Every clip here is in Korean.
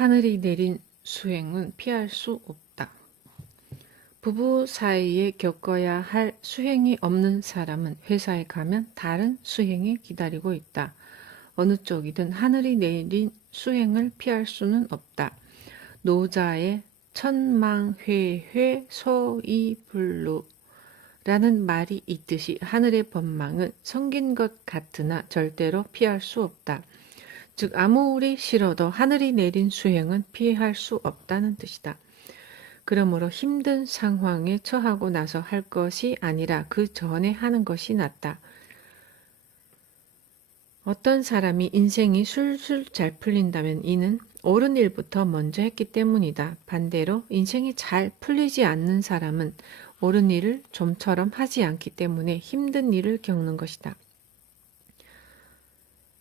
하늘이 내린 수행은 피할 수 없다. 부부 사이에 겪어야 할 수행이 없는 사람은 회사에 가면 다른 수행이 기다리고 있다. 어느 쪽이든 하늘이 내린 수행을 피할 수는 없다. 노자의 천망회회 소이불루 라는 말이 있듯이 하늘의 법망은 성긴 것 같으나 절대로 피할 수 없다. 즉 아무리 싫어도 하늘이 내린 수행은 피할 수 없다는 뜻이다. 그러므로 힘든 상황에 처하고 나서 할 것이 아니라 그 전에 하는 것이 낫다. 어떤 사람이 인생이 술술 잘 풀린다면 이는 옳은 일부터 먼저 했기 때문이다. 반대로 인생이 잘 풀리지 않는 사람은 옳은 일을 좀처럼 하지 않기 때문에 힘든 일을 겪는 것이다.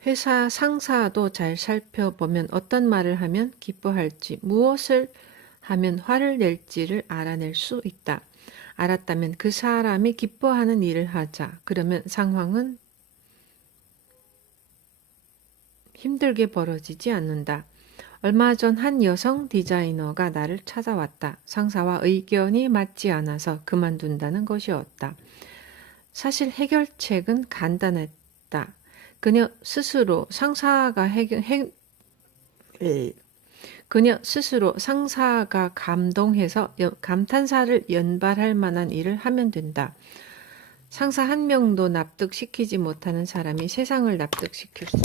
회사 상사도 잘 살펴보면 어떤 말을 하면 기뻐할지, 무엇을 하면 화를 낼지를 알아낼 수 있다. 알았다면 그 사람이 기뻐하는 일을 하자. 그러면 상황은 힘들게 벌어지지 않는다. 얼마 전 한 여성 디자이너가 나를 찾아왔다. 상사와 의견이 맞지 않아서 그만둔다는 것이었다. 사실 해결책은 간단했다. 그녀 스스로 상사가 감동해서 감탄사를 연발할 만한 일을 하면 된다. 상사 한 명도 납득시키지 못하는 사람이 세상을 납득시킬 수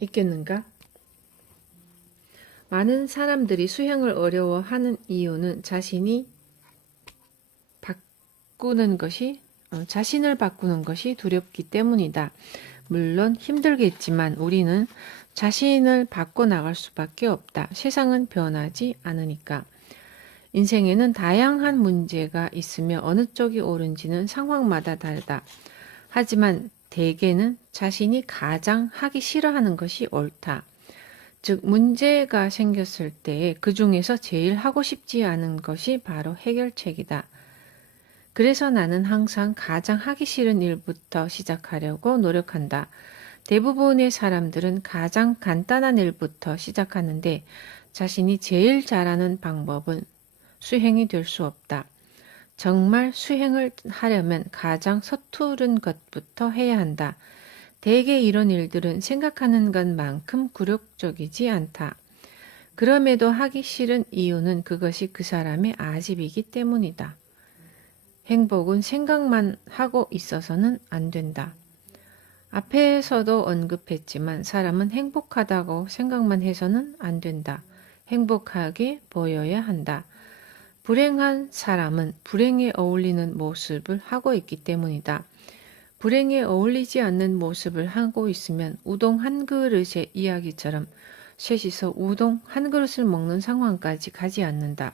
있겠는가? 많은 사람들이 수행을 어려워하는 이유는 자신을 바꾸는 것이 두렵기 때문이다. 물론 힘들겠지만 우리는 자신을 바꿔나갈 수밖에 없다. 세상은 변하지 않으니까. 인생에는 다양한 문제가 있으며 어느 쪽이 옳은지는 상황마다 다르다. 하지만 대개는 자신이 가장 하기 싫어하는 것이 옳다. 즉 문제가 생겼을 때 그 중에서 제일 하고 싶지 않은 것이 바로 해결책이다. 그래서 나는 항상 가장 하기 싫은 일부터 시작하려고 노력한다. 대부분의 사람들은 가장 간단한 일부터 시작하는데 자신이 제일 잘하는 방법은 수행이 될 수 없다. 정말 수행을 하려면 가장 서투른 것부터 해야 한다. 대개 이런 일들은 생각하는 것만큼 굴욕적이지 않다. 그럼에도 하기 싫은 이유는 그것이 그 사람의 아집이기 때문이다. 행복은 생각만 하고 있어서는 안 된다. 앞에서도 언급했지만 사람은 행복하다고 생각만 해서는 안 된다. 행복하게 보여야 한다. 불행한 사람은 불행에 어울리는 모습을 하고 있기 때문이다. 불행에 어울리지 않는 모습을 하고 있으면 우동 한 그릇의 이야기처럼 셋이서 우동 한 그릇을 먹는 상황까지 가지 않는다.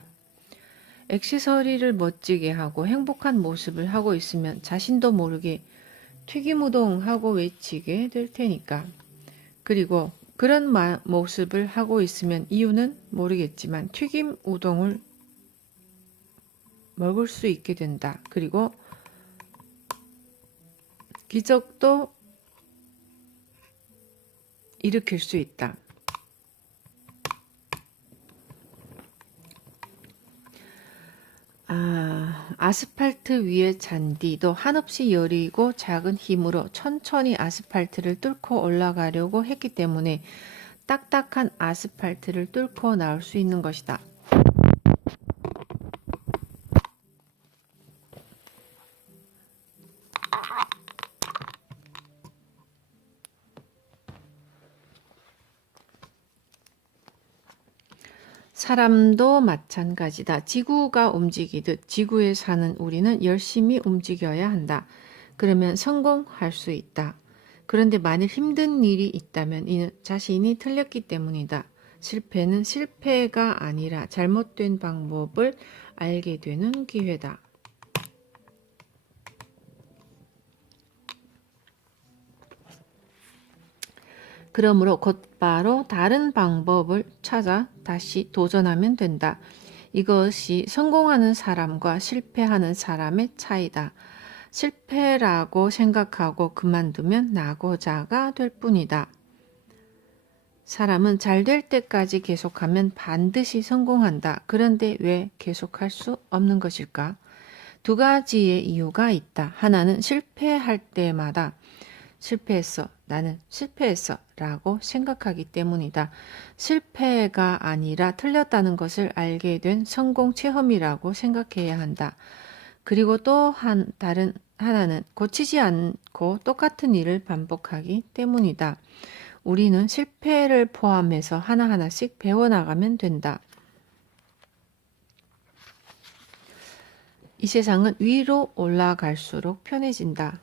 액세서리를 멋지게 하고 행복한 모습을 하고 있으면 자신도 모르게 튀김우동 하고 외치게 될 테니까. 그리고 그런 모습을 하고 있으면 이유는 모르겠지만 튀김우동을 먹을 수 있게 된다. 그리고 기적도 일으킬 수 있다. 아스팔트 위의 잔디도 한없이 여리고 작은 힘으로 천천히 아스팔트를 뚫고 올라가려고 했기 때문에 딱딱한 아스팔트를 뚫고 나올 수 있는 것이다. 사람도 마찬가지다. 지구가 움직이듯 지구에 사는 우리는 열심히 움직여야 한다. 그러면 성공할 수 있다. 그런데 만일 힘든 일이 있다면 이는 자신이 틀렸기 때문이다. 실패는 실패가 아니라 잘못된 방법을 알게 되는 기회다. 그러므로 곧바로 다른 방법을 찾아 다시 도전하면 된다. 이것이 성공하는 사람과 실패하는 사람의 차이다. 실패라고 생각하고 그만두면 낙오자가 될 뿐이다. 사람은 잘 될 때까지 계속하면 반드시 성공한다. 그런데 왜 계속할 수 없는 것일까? 두 가지의 이유가 있다. 하나는 실패할 때마다 실패했어. 나는 실패했어. 라고 생각하기 때문이다. 실패가 아니라 틀렸다는 것을 알게 된 성공 체험이라고 생각해야 한다. 그리고 또 다른 하나는 고치지 않고 똑같은 일을 반복하기 때문이다. 우리는 실패를 포함해서 하나하나씩 배워나가면 된다. 이 세상은 위로 올라갈수록 편해진다.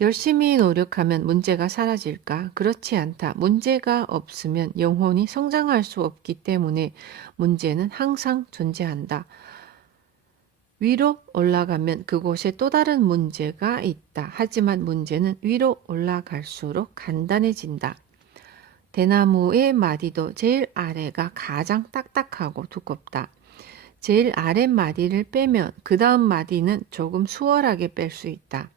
열심히 노력하면 문제가 사라질까? 그렇지 않다. 문제가 없으면 영혼이 성장할 수 없기 때문에 문제는 항상 존재한다. 위로 올라가면 그곳에 또 다른 문제가 있다. 하지만 문제는 위로 올라갈수록 간단해진다. 대나무의 마디도 제일 아래가 가장 딱딱하고 두껍다. 제일 아래 마디를 빼면 그 다음 마디는 조금 수월하게 뺄 수 있다.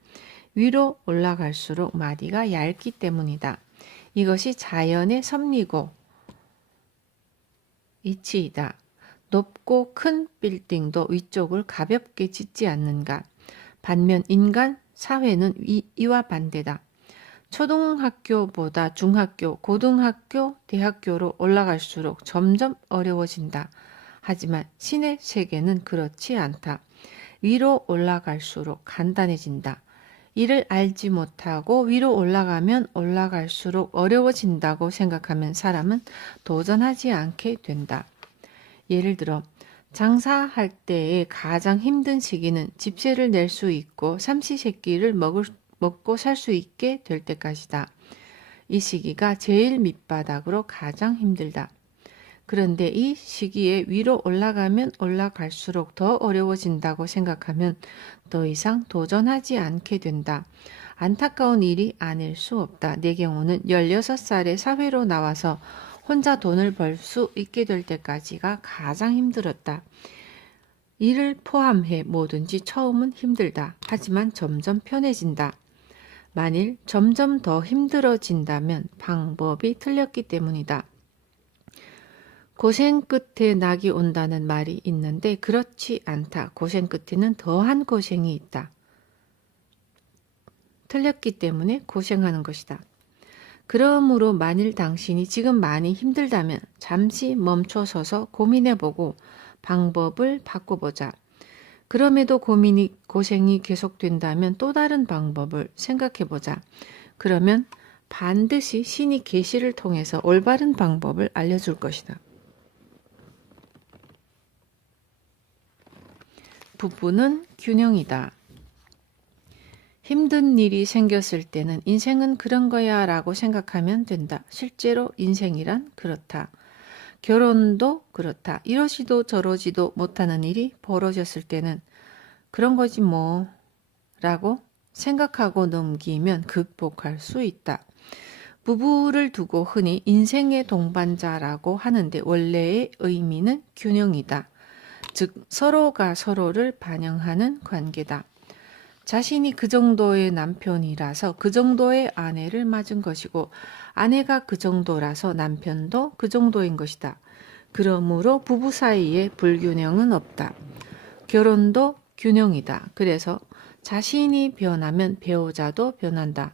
위로 올라갈수록 마디가 얇기 때문이다. 이것이 자연의 섭리고 이치이다. 높고 큰 빌딩도 위쪽을 가볍게 짓지 않는가. 반면 인간 사회는 이와 반대다. 초등학교보다 중학교, 고등학교, 대학교로 올라갈수록 점점 어려워진다. 하지만 신의 세계는 그렇지 않다. 위로 올라갈수록 간단해진다. 이를 알지 못하고 위로 올라가면 올라갈수록 어려워진다고 생각하면 사람은 도전하지 않게 된다. 예를 들어 장사할 때의 가장 힘든 시기는 집세를 낼 수 있고 삼시세끼를 먹고 살 수 있게 될 때까지다. 이 시기가 제일 밑바닥으로 가장 힘들다. 그런데 이 시기에 위로 올라가면 올라갈수록 더 어려워진다고 생각하면 더 이상 도전하지 않게 된다. 안타까운 일이 아닐 수 없다. 내 경우는 16살에 사회로 나와서 혼자 돈을 벌 수 있게 될 때까지가 가장 힘들었다. 일을 포함해 뭐든지 처음은 힘들다. 하지만 점점 편해진다. 만일 점점 더 힘들어진다면 방법이 틀렸기 때문이다. 고생 끝에 낙이 온다는 말이 있는데 그렇지 않다. 고생 끝에는 더한 고생이 있다. 틀렸기 때문에 고생하는 것이다. 그러므로 만일 당신이 지금 많이 힘들다면 잠시 멈춰서서 고민해보고 방법을 바꿔보자. 그럼에도 고생이 계속된다면 또 다른 방법을 생각해보자. 그러면 반드시 신이 계시를 통해서 올바른 방법을 알려줄 것이다. 부부는 균형이다. 힘든 일이 생겼을 때는 인생은 그런 거야 라고 생각하면 된다. 실제로 인생이란 그렇다. 결혼도 그렇다. 이러지도 저러지도 못하는 일이 벌어졌을 때는 그런 거지 뭐 라고 생각하고 넘기면 극복할 수 있다. 부부를 두고 흔히 인생의 동반자라고 하는데 원래의 의미는 균형이다. 즉 서로가 서로를 반영하는 관계다. 자신이 그 정도의 남편이라서 그 정도의 아내를 맞은 것이고 아내가 그 정도라서 남편도 그 정도인 것이다. 그러므로 부부 사이에 불균형은 없다. 결혼도 균형이다. 그래서 자신이 변하면 배우자도 변한다.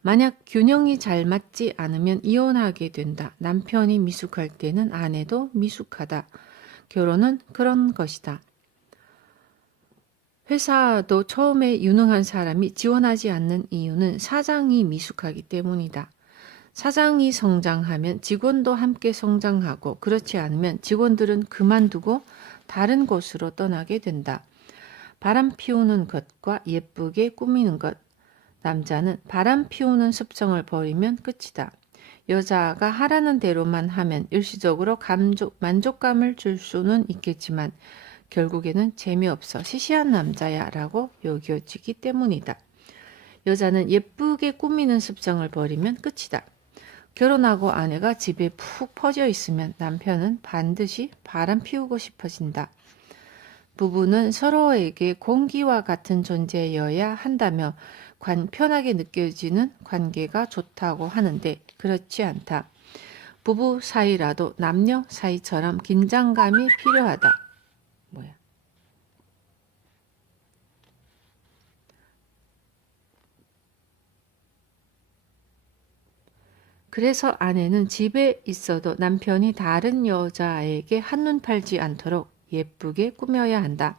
만약 균형이 잘 맞지 않으면 이혼하게 된다. 남편이 미숙할 때는 아내도 미숙하다. 결혼은 그런 것이다. 회사도 처음에 유능한 사람이 지원하지 않는 이유는 사장이 미숙하기 때문이다. 사장이 성장하면 직원도 함께 성장하고 그렇지 않으면 직원들은 그만두고 다른 곳으로 떠나게 된다. 바람 피우는 것과 예쁘게 꾸미는 것. 남자는 바람 피우는 습성을 버리면 끝이다. 여자가 하라는 대로만 하면 일시적으로 만족감을 줄 수는 있겠지만 결국에는 재미없어 시시한 남자야 라고 여겨지기 때문이다. 여자는 예쁘게 꾸미는 습성을 버리면 끝이다. 결혼하고 아내가 집에 푹 퍼져 있으면 남편은 반드시 바람 피우고 싶어진다. 부부는 서로에게 공기와 같은 존재여야 한다며 편하게 느껴지는 관계가 좋다고 하는데 그렇지 않다. 부부 사이라도 남녀 사이처럼 긴장감이 필요하다. 뭐야? 그래서 아내는 집에 있어도 남편이 다른 여자에게 한눈 팔지 않도록 예쁘게 꾸며야 한다.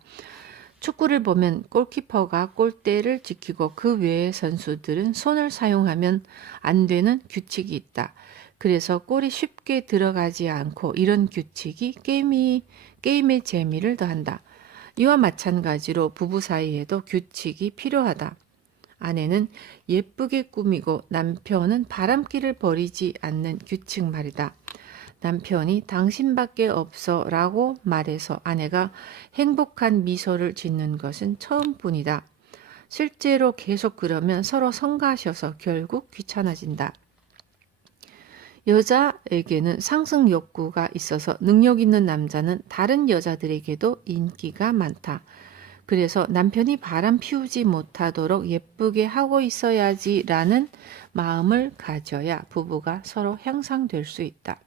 축구를 보면 골키퍼가 골대를 지키고 그 외의 선수들은 손을 사용하면 안 되는 규칙이 있다. 그래서 골이 쉽게 들어가지 않고 이런 규칙이 게임의 재미를 더한다. 이와 마찬가지로 부부 사이에도 규칙이 필요하다. 아내는 예쁘게 꾸미고 남편은 바람길을 버리지 않는 규칙 말이다. 남편이 당신밖에 없어 라고 말해서 아내가 행복한 미소를 짓는 것은 처음뿐이다. 실제로 계속 그러면 서로 성가셔서 결국 귀찮아진다. 여자에게는 상승 욕구가 있어서 능력 있는 남자는 다른 여자들에게도 인기가 많다. 그래서 남편이 바람 피우지 못하도록 예쁘게 하고 있어야지라는 마음을 가져야 부부가 서로 향상될 수 있다.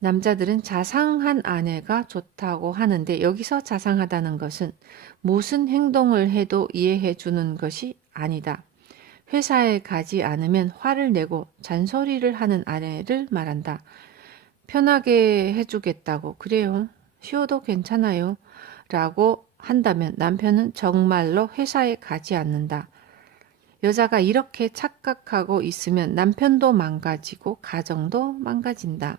남자들은 자상한 아내가 좋다고 하는데 여기서 자상하다는 것은 무슨 행동을 해도 이해해 주는 것이 아니다. 회사에 가지 않으면 화를 내고 잔소리를 하는 아내를 말한다. 편하게 해주겠다고 그래요. 쉬어도 괜찮아요. 라고 한다면 남편은 정말로 회사에 가지 않는다. 여자가 이렇게 착각하고 있으면 남편도 망가지고 가정도 망가진다.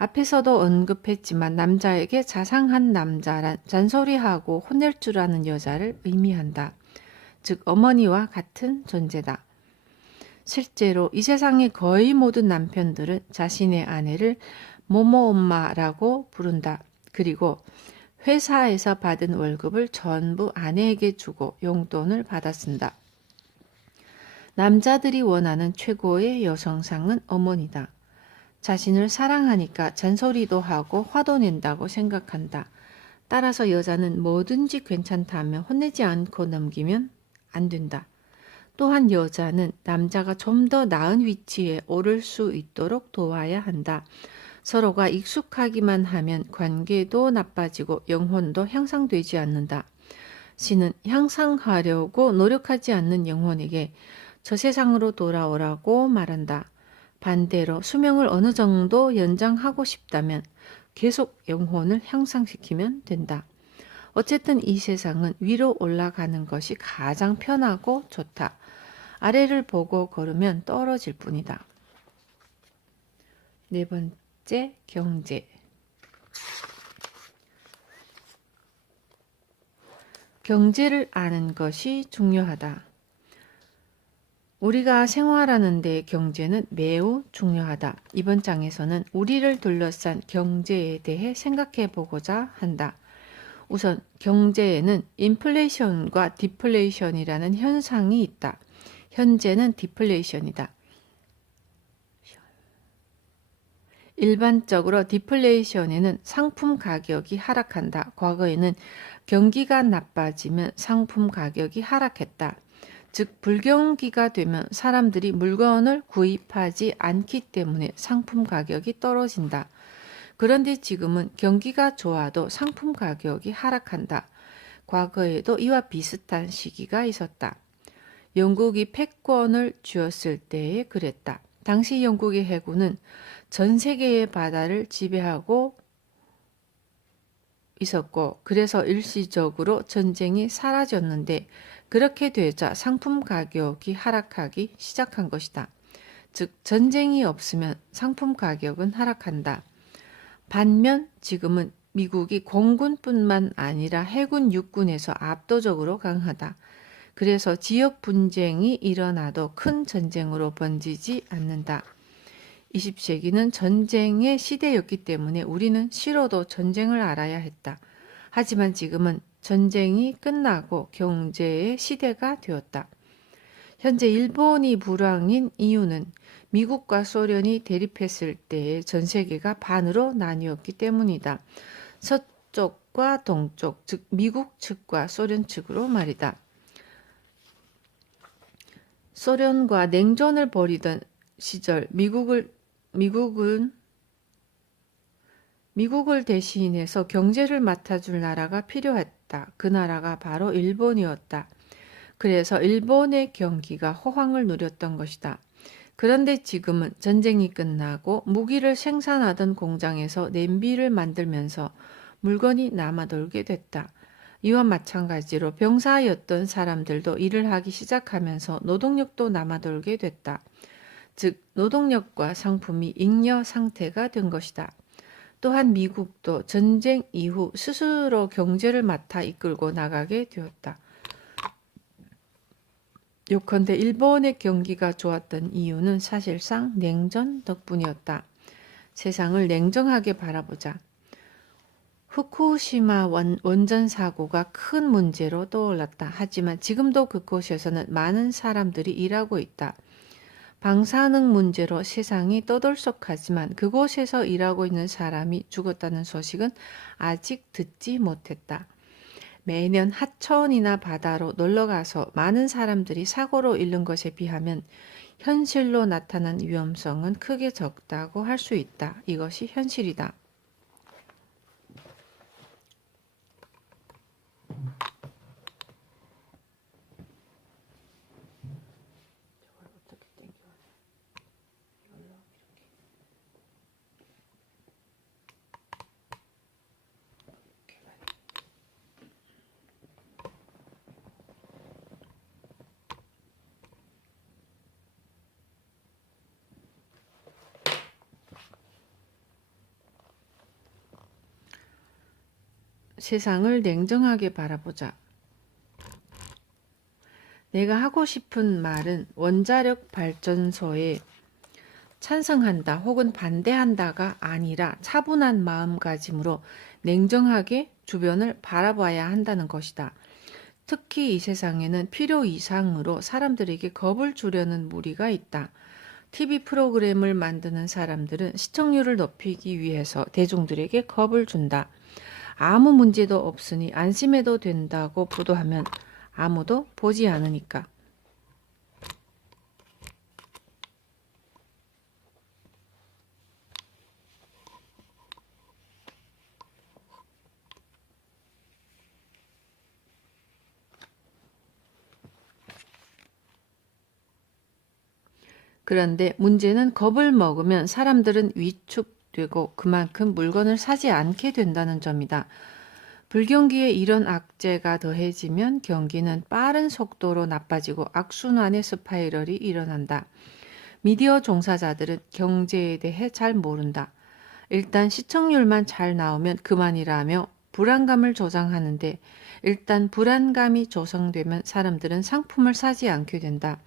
앞에서도 언급했지만 남자에게 자상한 남자란 잔소리하고 혼낼 줄 아는 여자를 의미한다. 즉 어머니와 같은 존재다. 실제로 이 세상의 거의 모든 남편들은 자신의 아내를 모모 엄마라고 부른다. 그리고 회사에서 받은 월급을 전부 아내에게 주고 용돈을 받아 쓴다. 남자들이 원하는 최고의 여성상은 어머니다. 자신을 사랑하니까 잔소리도 하고 화도 낸다고 생각한다. 따라서 여자는 뭐든지 괜찮다며 혼내지 않고 넘기면 안 된다. 또한 여자는 남자가 좀 더 나은 위치에 오를 수 있도록 도와야 한다. 서로가 익숙하기만 하면 관계도 나빠지고 영혼도 향상되지 않는다. 신은 향상하려고 노력하지 않는 영혼에게 저 세상으로 돌아오라고 말한다. 반대로 수명을 어느 정도 연장하고 싶다면 계속 영혼을 향상시키면 된다. 어쨌든 이 세상은 위로 올라가는 것이 가장 편하고 좋다. 아래를 보고 걸으면 떨어질 뿐이다. 네 번째, 경제. 경제를 아는 것이 중요하다. 우리가 생활하는 데 경제는 매우 중요하다. 이번 장에서는 우리를 둘러싼 경제에 대해 생각해 보고자 한다. 우선 경제에는 인플레이션과 디플레이션이라는 현상이 있다. 현재는 디플레이션이다. 일반적으로 디플레이션에는 상품 가격이 하락한다. 과거에는 경기가 나빠지면 상품 가격이 하락했다. 즉 불경기가 되면 사람들이 물건을 구입하지 않기 때문에 상품 가격이 떨어진다. 그런데 지금은 경기가 좋아도 상품 가격이 하락한다. 과거에도 이와 비슷한 시기가 있었다. 영국이 패권을 쥐었을 때에 그랬다. 당시 영국의 해군은 전 세계의 바다를 지배하고 있었고 그래서 일시적으로 전쟁이 사라졌는데 그렇게 되자 상품 가격이 하락하기 시작한 것이다. 즉 전쟁이 없으면 상품 가격은 하락한다. 반면 지금은 미국이 공군뿐만 아니라 해군 육군에서 압도적으로 강하다. 그래서 지역 분쟁이 일어나도 큰 전쟁으로 번지지 않는다. 20세기는 전쟁의 시대였기 때문에 우리는 싫어도 전쟁을 알아야 했다. 하지만 지금은 전쟁이 끝나고 경제의 시대가 되었다. 현재 일본이 불황인 이유는 미국과 소련이 대립했을 때에 전 세계가 반으로 나뉘었기 때문이다. 서쪽과 동쪽, 즉 미국 측과 소련 측으로 말이다. 소련과 냉전을 벌이던 시절 미국을 미국을 대신해서 경제를 맡아줄 나라가 필요했다. 그 나라가 바로 일본이었다. 그래서 일본의 경기가 호황을 누렸던 것이다. 그런데 지금은 전쟁이 끝나고 무기를 생산하던 공장에서 냄비를 만들면서 물건이 남아돌게 됐다. 이와 마찬가지로 병사였던 사람들도 일을 하기 시작하면서 노동력도 남아돌게 됐다. 즉, 노동력과 상품이 잉여 상태가 된 것이다. 또한 미국도 전쟁 이후 스스로 경제를 맡아 이끌고 나가게 되었다. 요컨대 일본의 경기가 좋았던 이유는 사실상 냉전 덕분이었다. 세상을 냉정하게 바라보자. 후쿠시마 원전 사고가 큰 문제로 떠올랐다. 하지만 지금도 그곳에서는 많은 사람들이 일하고 있다. 방사능 문제로 세상이 떠들썩하지만 그곳에서 일하고 있는 사람이 죽었다는 소식은 아직 듣지 못했다. 매년 하천이나 바다로 놀러가서 많은 사람들이 사고로 잃는 것에 비하면 현실로 나타난 위험성은 크게 적다고 할 수 있다. 이것이 현실이다. 세상을 냉정하게 바라보자. 내가 하고 싶은 말은 원자력 발전소에 찬성한다 혹은 반대한다가 아니라 차분한 마음가짐으로 냉정하게 주변을 바라봐야 한다는 것이다. 특히 이 세상에는 필요 이상으로 사람들에게 겁을 주려는 무리가 있다. TV 프로그램을 만드는 사람들은 시청률을 높이기 위해서 대중들에게 겁을 준다. 아무 문제도 없으니 안심해도 된다고 보도하면 아무도 보지 않으니까. 그런데 문제는 겁을 먹으면 사람들은 위축되고 그만큼 물건을 사지 않게 된다는 점이다. 불경기에 이런 악재가 더해지면 경기는 빠른 속도로 나빠지고 악순환의 스파이럴이 일어난다. 미디어 종사자들은 경제에 대해 잘 모른다. 일단 시청률만 잘 나오면 그만이라며 불안감을 조장하는데 일단 불안감이 조성되면 사람들은 상품을 사지 않게 된다.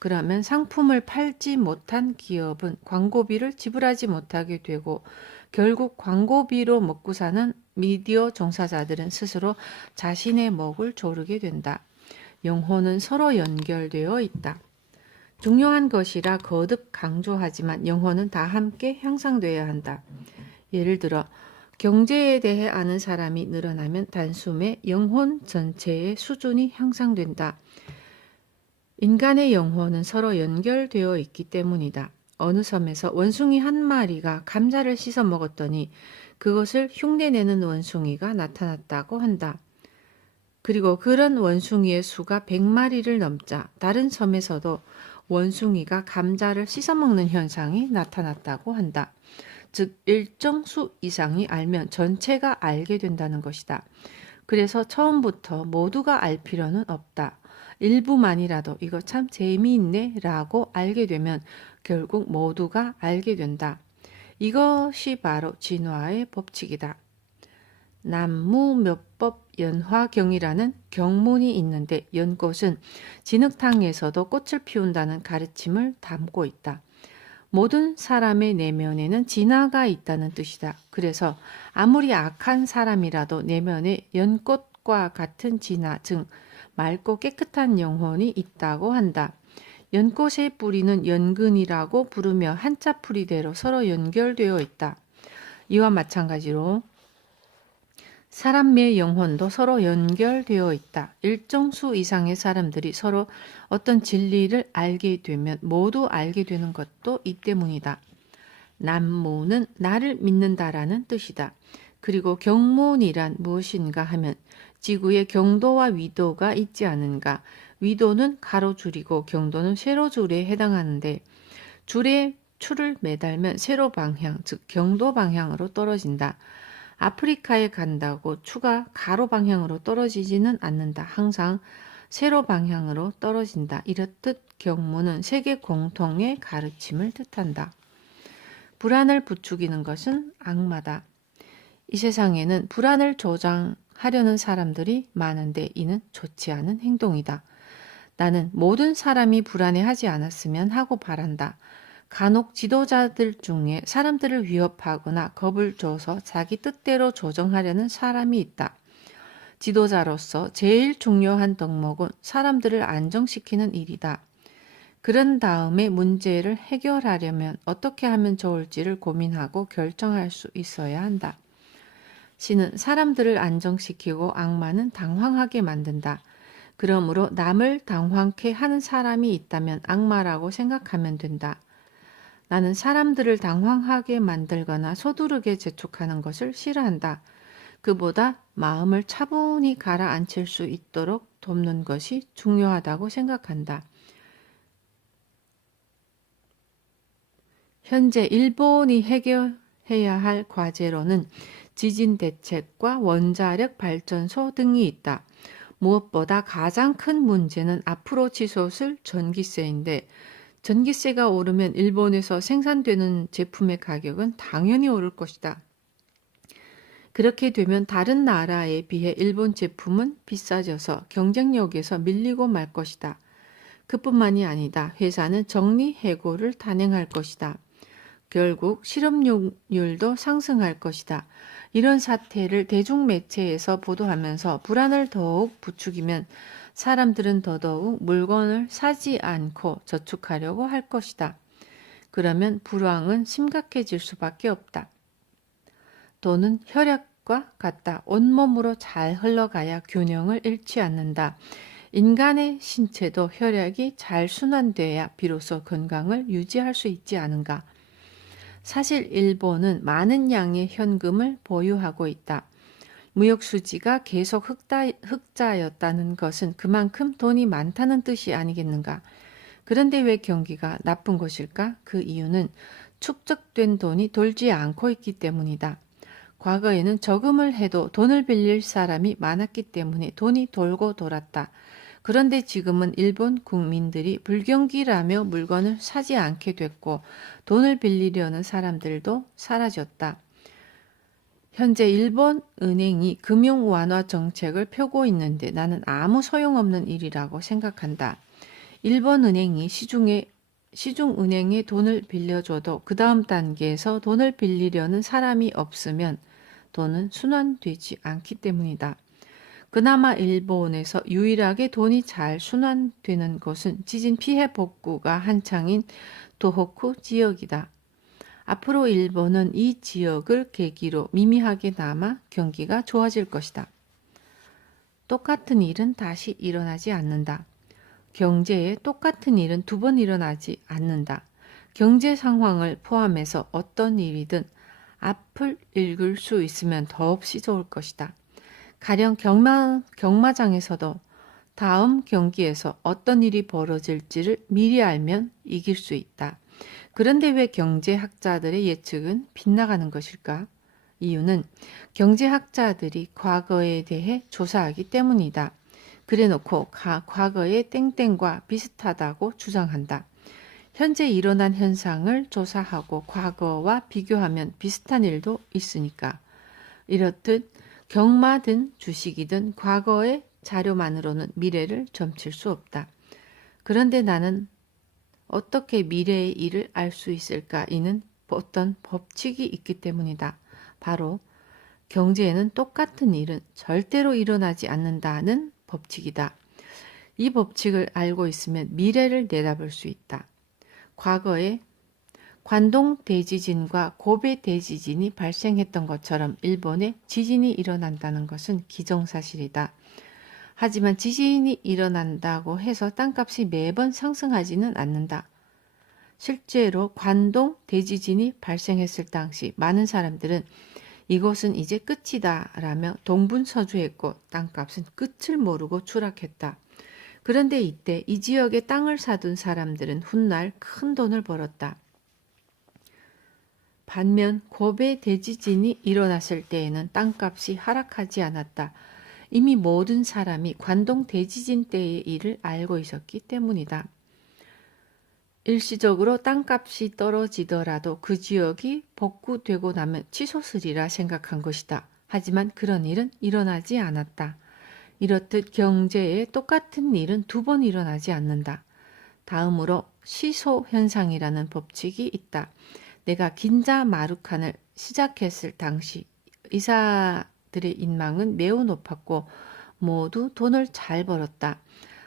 그러면 상품을 팔지 못한 기업은 광고비를 지불하지 못하게 되고 결국 광고비로 먹고 사는 미디어 종사자들은 스스로 자신의 목을 조르게 된다. 영혼은 서로 연결되어 있다. 중요한 것이라 거듭 강조하지만 영혼은 다 함께 향상되어야 한다. 예를 들어 경제에 대해 아는 사람이 늘어나면 단숨에 영혼 전체의 수준이 향상된다. 인간의 영혼은 서로 연결되어 있기 때문이다. 어느 섬에서 원숭이 한 마리가 감자를 씻어 먹었더니 그것을 흉내내는 원숭이가 나타났다고 한다. 그리고 그런 원숭이의 수가 100마리를 넘자 다른 섬에서도 원숭이가 감자를 씻어 먹는 현상이 나타났다고 한다. 즉 일정 수 이상이 알면 전체가 알게 된다는 것이다. 그래서 처음부터 모두가 알 필요는 없다. 일부만이라도 이거 참 재미있네 라고 알게 되면 결국 모두가 알게 된다. 이것이 바로 진화의 법칙이다. 남무묘법 연화경이라는 경문이 있는데 연꽃은 진흙탕에서도 꽃을 피운다는 가르침을 담고 있다. 모든 사람의 내면에는 진화가 있다는 뜻이다. 그래서 아무리 악한 사람이라도 내면에 연꽃과 같은 진화, 즉 맑고 깨끗한 영혼이 있다고 한다. 연꽃의 뿌리는 연근이라고 부르며 한자 풀이대로 서로 연결되어 있다. 이와 마찬가지로 사람의 영혼도 서로 연결되어 있다. 일정 수 이상의 사람들이 서로 어떤 진리를 알게 되면 모두 알게 되는 것도 이 때문이다. 난무는 나를 믿는다라는 뜻이다. 그리고 경문이란 무엇인가 하면 지구에 경도와 위도가 있지 않은가. 위도는 가로줄이고 경도는 세로줄에 해당하는데 줄에 추를 매달면 세로 방향, 즉 경도 방향으로 떨어진다. 아프리카에 간다고 추가 가로 방향으로 떨어지지는 않는다. 항상 세로 방향으로 떨어진다. 이렇듯 경무는 세계 공통의 가르침을 뜻한다. 불안을 부추기는 것은 악마다. 이 세상에는 불안을 조장하려는 사람들이 많은데 이는 좋지 않은 행동이다. 나는 모든 사람이 불안해하지 않았으면 하고 바란다. 간혹 지도자들 중에 사람들을 위협하거나 겁을 줘서 자기 뜻대로 조정하려는 사람이 있다. 지도자로서 제일 중요한 덕목은 사람들을 안정시키는 일이다. 그런 다음에 문제를 해결하려면 어떻게 하면 좋을지를 고민하고 결정할 수 있어야 한다. 신은 사람들을 안정시키고 악마는 당황하게 만든다. 그러므로 남을 당황케 하는 사람이 있다면 악마라고 생각하면 된다. 나는 사람들을 당황하게 만들거나 서두르게 재촉하는 것을 싫어한다. 그보다 마음을 차분히 가라앉힐 수 있도록 돕는 것이 중요하다고 생각한다. 현재 일본이 해결해야 할 과제로는 지진 대책과 원자력 발전소 등이 있다. 무엇보다 가장 큰 문제는 앞으로 치솟을 전기세인데 전기세가 오르면 일본에서 생산되는 제품의 가격은 당연히 오를 것이다. 그렇게 되면 다른 나라에 비해 일본 제품은 비싸져서 경쟁력에서 밀리고 말 것이다. 그뿐만이 아니다. 회사는 정리해고를 단행할 것이다. 결국 실업률도 상승할 것이다. 이런 사태를 대중매체에서 보도하면서 불안을 더욱 부추기면 사람들은 더더욱 물건을 사지 않고 저축하려고 할 것이다. 그러면 불황은 심각해질 수밖에 없다. 돈은 혈액과 같다. 온몸으로 잘 흘러가야 균형을 잃지 않는다. 인간의 신체도 혈액이 잘 순환돼야 비로소 건강을 유지할 수 있지 않은가. 사실 일본은 많은 양의 현금을 보유하고 있다. 무역 수지가 계속 흑자였다는 것은 그만큼 돈이 많다는 뜻이 아니겠는가. 그런데 왜 경기가 나쁜 것일까? 그 이유는 축적된 돈이 돌지 않고 있기 때문이다. 과거에는 저금을 해도 돈을 빌릴 사람이 많았기 때문에 돈이 돌고 돌았다. 그런데 지금은 일본 국민들이 불경기라며 물건을 사지 않게 됐고 돈을 빌리려는 사람들도 사라졌다. 현재 일본 은행이 금융 완화 정책을 펴고 있는데 나는 아무 소용없는 일이라고 생각한다. 일본 은행이 시중은행에 돈을 빌려줘도 그 다음 단계에서 돈을 빌리려는 사람이 없으면 돈은 순환되지 않기 때문이다. 그나마 일본에서 유일하게 돈이 잘 순환되는 곳은 지진 피해 복구가 한창인 도호쿠 지역이다. 앞으로 일본은 이 지역을 계기로 미미하게나마 경기가 좋아질 것이다. 똑같은 일은 다시 일어나지 않는다. 경제에 똑같은 일은 두 번 일어나지 않는다. 경제 상황을 포함해서 어떤 일이든 앞을 읽을 수 있으면 더없이 좋을 것이다. 가령 경마장에서도 다음 경기에서 어떤 일이 벌어질지를 미리 알면 이길 수 있다. 그런데 왜 경제학자들의 예측은 빗나가는 것일까? 이유는 경제학자들이 과거에 대해 조사하기 때문이다. 그래놓고 과거의 땡땡과 비슷하다고 주장한다. 현재 일어난 현상을 조사하고 과거와 비교하면 비슷한 일도 있으니까. 이렇듯 경마든 주식이든 과거의 자료만으로는 미래를 점칠 수 없다. 그런데 나는 어떻게 미래의 일을 알 수 있을까? 이는 어떤 법칙이 있기 때문이다. 바로 경제에는 똑같은 일은 절대로 일어나지 않는다는 법칙이다. 이 법칙을 알고 있으면 미래를 내다볼 수 있다. 과거에 관동 대지진과 고베 대지진이 발생했던 것처럼 일본에 지진이 일어난다는 것은 기정사실이다. 하지만 지진이 일어난다고 해서 땅값이 매번 상승하지는 않는다. 실제로 관동 대지진이 발생했을 당시 많은 사람들은 이것은 이제 끝이다 라며 동분서주했고 땅값은 끝을 모르고 추락했다. 그런데 이때 이 지역에 땅을 사둔 사람들은 훗날 큰 돈을 벌었다. 반면 고베 대지진이 일어났을 때에는 땅값이 하락하지 않았다. 이미 모든 사람이 관동 대지진 때의 일을 알고 있었기 때문이다. 일시적으로 땅값이 떨어지더라도 그 지역이 복구되고 나면 치솟으리라 생각한 것이다. 하지만 그런 일은 일어나지 않았다. 이렇듯 경제에 똑같은 일은 두 번 일어나지 않는다. 다음으로 시소 현상이라는 법칙이 있다. 내가 긴자 마루칸을 시작했을 당시 의사들의 인망은 매우 높았고 모두 돈을 잘 벌었다.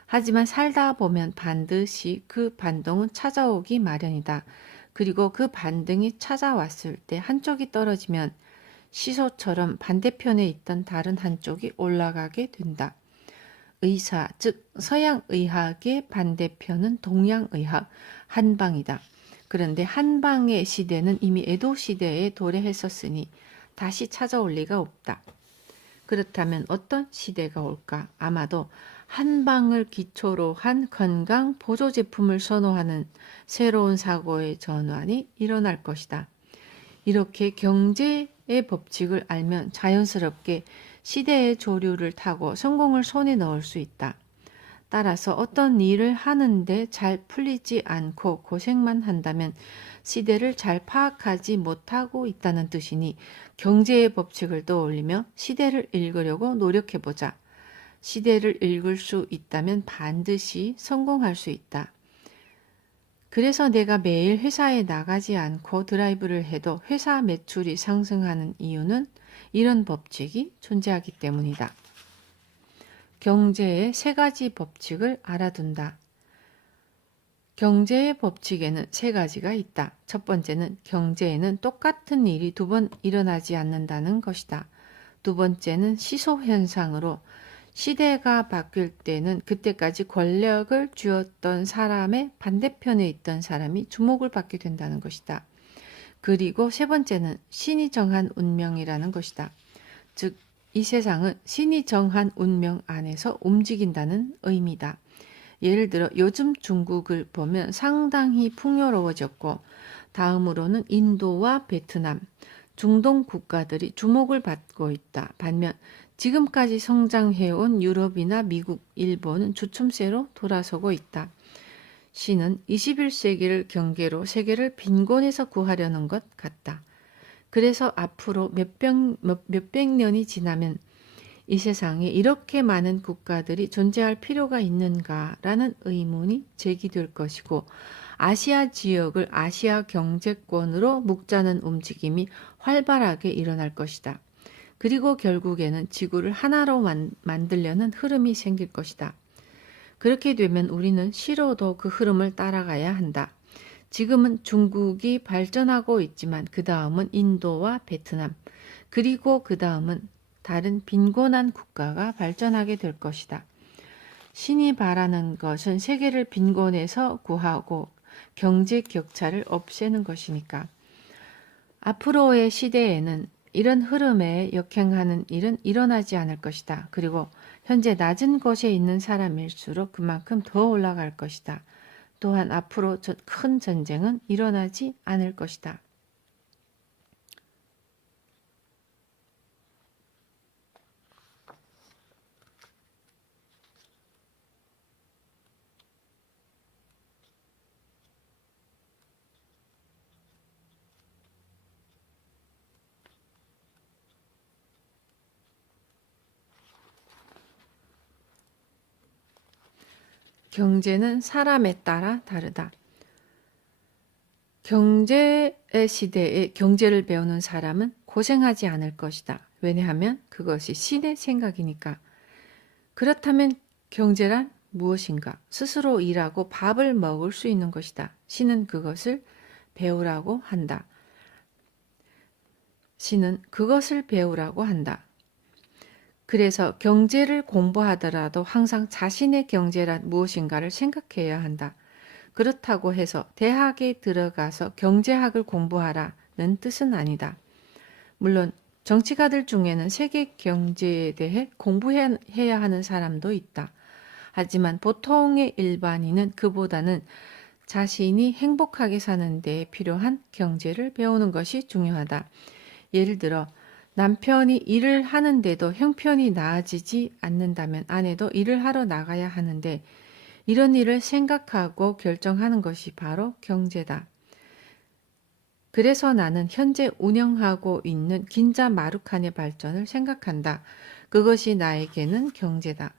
하지만 살다 보면 반드시 그 반동은 찾아오기 마련이다. 그리고 그 반등이 찾아왔을 때 한쪽이 떨어지면 시소처럼 반대편에 있던 다른 한쪽이 올라가게 된다. 의사, 즉 서양의학의 반대편은 동양의학, 한방이다. 그런데 한방의 시대는 이미 에도 시대에 도래했었으니 다시 찾아올 리가 없다. 그렇다면 어떤 시대가 올까? 아마도 한방을 기초로 한 건강 보조 제품을 선호하는 새로운 사고의 전환이 일어날 것이다. 이렇게 경제의 법칙을 알면 자연스럽게 시대의 조류를 타고 성공을 손에 넣을 수 있다. 따라서 어떤 일을 하는데 잘 풀리지 않고 고생만 한다면 시대를 잘 파악하지 못하고 있다는 뜻이니 경제의 법칙을 떠올리며 시대를 읽으려고 노력해보자. 시대를 읽을 수 있다면 반드시 성공할 수 있다. 그래서 내가 매일 회사에 나가지 않고 드라이브를 해도 회사 매출이 상승하는 이유는 이런 법칙이 존재하기 때문이다. 경제의 세 가지 법칙을 알아둔다. 경제의 법칙에는 세 가지가 있다. 첫 번째는 경제에는 똑같은 일이 두 번 일어나지 않는다는 것이다. 두 번째는 시소 현상으로 시대가 바뀔 때는 그때까지 권력을 쥐었던 사람의 반대편에 있던 사람이 주목을 받게 된다는 것이다. 그리고 세 번째는 신이 정한 운명이라는 것이다. 즉, 이 세상은 신이 정한 운명 안에서 움직인다는 의미다. 예를 들어 요즘 중국을 보면 상당히 풍요로워졌고 다음으로는 인도와 베트남, 중동 국가들이 주목을 받고 있다. 반면 지금까지 성장해온 유럽이나 미국, 일본은 주춤세로 돌아서고 있다. 신은 21세기를 경계로 세계를 빈곤에서 구하려는 것 같다. 그래서 앞으로 몇백 년이 지나면 이 세상에 이렇게 많은 국가들이 존재할 필요가 있는가라는 의문이 제기될 것이고 아시아 지역을 아시아 경제권으로 묶자는 움직임이 활발하게 일어날 것이다. 그리고 결국에는 지구를 하나로 만들려는 흐름이 생길 것이다. 그렇게 되면 우리는 싫어도 그 흐름을 따라가야 한다. 지금은 중국이 발전하고 있지만 그 다음은 인도와 베트남, 그리고 그 다음은 다른 빈곤한 국가가 발전하게 될 것이다. 신이 바라는 것은 세계를 빈곤에서 구하고 경제 격차를 없애는 것이니까. 앞으로의 시대에는 이런 흐름에 역행하는 일은 일어나지 않을 것이다. 그리고 현재 낮은 곳에 있는 사람일수록 그만큼 더 올라갈 것이다. 또한 앞으로 큰 전쟁은 일어나지 않을 것이다. 경제는 사람에 따라 다르다. 경제의 시대에 경제를 배우는 사람은 고생하지 않을 것이다. 왜냐하면 그것이 신의 생각이니까. 그렇다면 경제란 무엇인가? 스스로 일하고 밥을 먹을 수 있는 것이다. 신은 그것을 배우라고 한다. 신은 그것을 배우라고 한다. 그래서 경제를 공부하더라도 항상 자신의 경제란 무엇인가를 생각해야 한다. 그렇다고 해서 대학에 들어가서 경제학을 공부하라는 뜻은 아니다. 물론 정치가들 중에는 세계 경제에 대해 공부해야 하는 사람도 있다. 하지만 보통의 일반인은 그보다는 자신이 행복하게 사는 데 필요한 경제를 배우는 것이 중요하다. 예를 들어 남편이 일을 하는데도 형편이 나아지지 않는다면 아내도 일을 하러 나가야 하는데 이런 일을 생각하고 결정하는 것이 바로 경제다. 그래서 나는 현재 운영하고 있는 긴자 마루칸의 발전을 생각한다. 그것이 나에게는 경제다.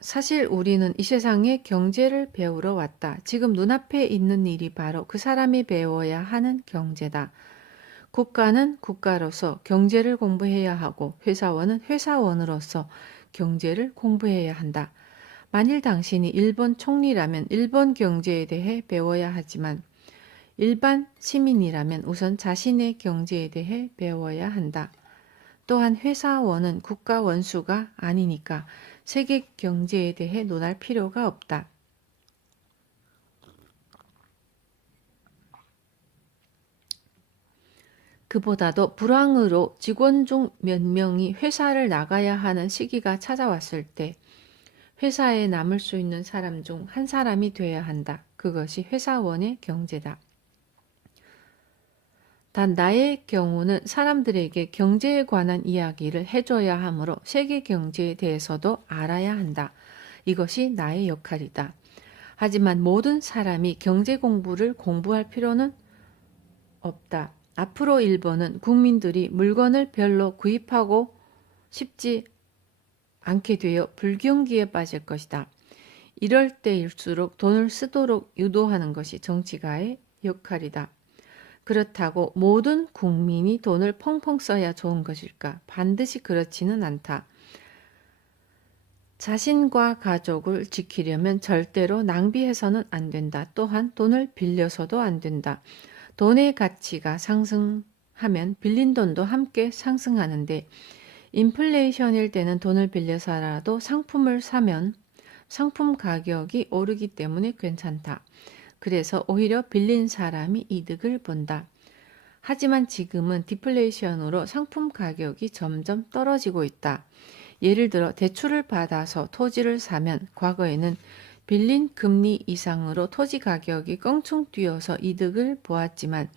사실 우리는 이 세상에 경제를 배우러 왔다. 지금 눈앞에 있는 일이 바로 그 사람이 배워야 하는 경제다. 국가는 국가로서 경제를 공부해야 하고 회사원은 회사원으로서 경제를 공부해야 한다. 만일 당신이 일본 총리라면 일본 경제에 대해 배워야 하지만 일반 시민이라면 우선 자신의 경제에 대해 배워야 한다. 또한 회사원은 국가 원수가 아니니까 세계 경제에 대해 논할 필요가 없다. 그보다도 불황으로 직원 중 몇 명이 회사를 나가야 하는 시기가 찾아왔을 때 회사에 남을 수 있는 사람 중 한 사람이 돼야 한다. 그것이 회사원의 경제다. 단 나의 경우는 사람들에게 경제에 관한 이야기를 해줘야 하므로 세계 경제에 대해서도 알아야 한다. 이것이 나의 역할이다. 하지만 모든 사람이 경제 공부를 공부할 필요는 없다. 앞으로 일본은 국민들이 물건을 별로 구입하고 싶지 않게 되어 불경기에 빠질 것이다. 이럴 때일수록 돈을 쓰도록 유도하는 것이 정치가의 역할이다. 그렇다고 모든 국민이 돈을 펑펑 써야 좋은 것일까? 반드시 그렇지는 않다. 자신과 가족을 지키려면 절대로 낭비해서는 안 된다. 또한 돈을 빌려서도 안 된다. 돈의 가치가 상승하면 빌린 돈도 함께 상승하는데 인플레이션일 때는 돈을 빌려서라도 상품을 사면 상품 가격이 오르기 때문에 괜찮다. 그래서 오히려 빌린 사람이 이득을 본다. 하지만 지금은 디플레이션으로 상품 가격이 점점 떨어지고 있다. 예를 들어 대출을 받아서 토지를 사면 과거에는 빌린 금리 이상으로 토지 가격이 껑충 뛰어서 이득을 보았지만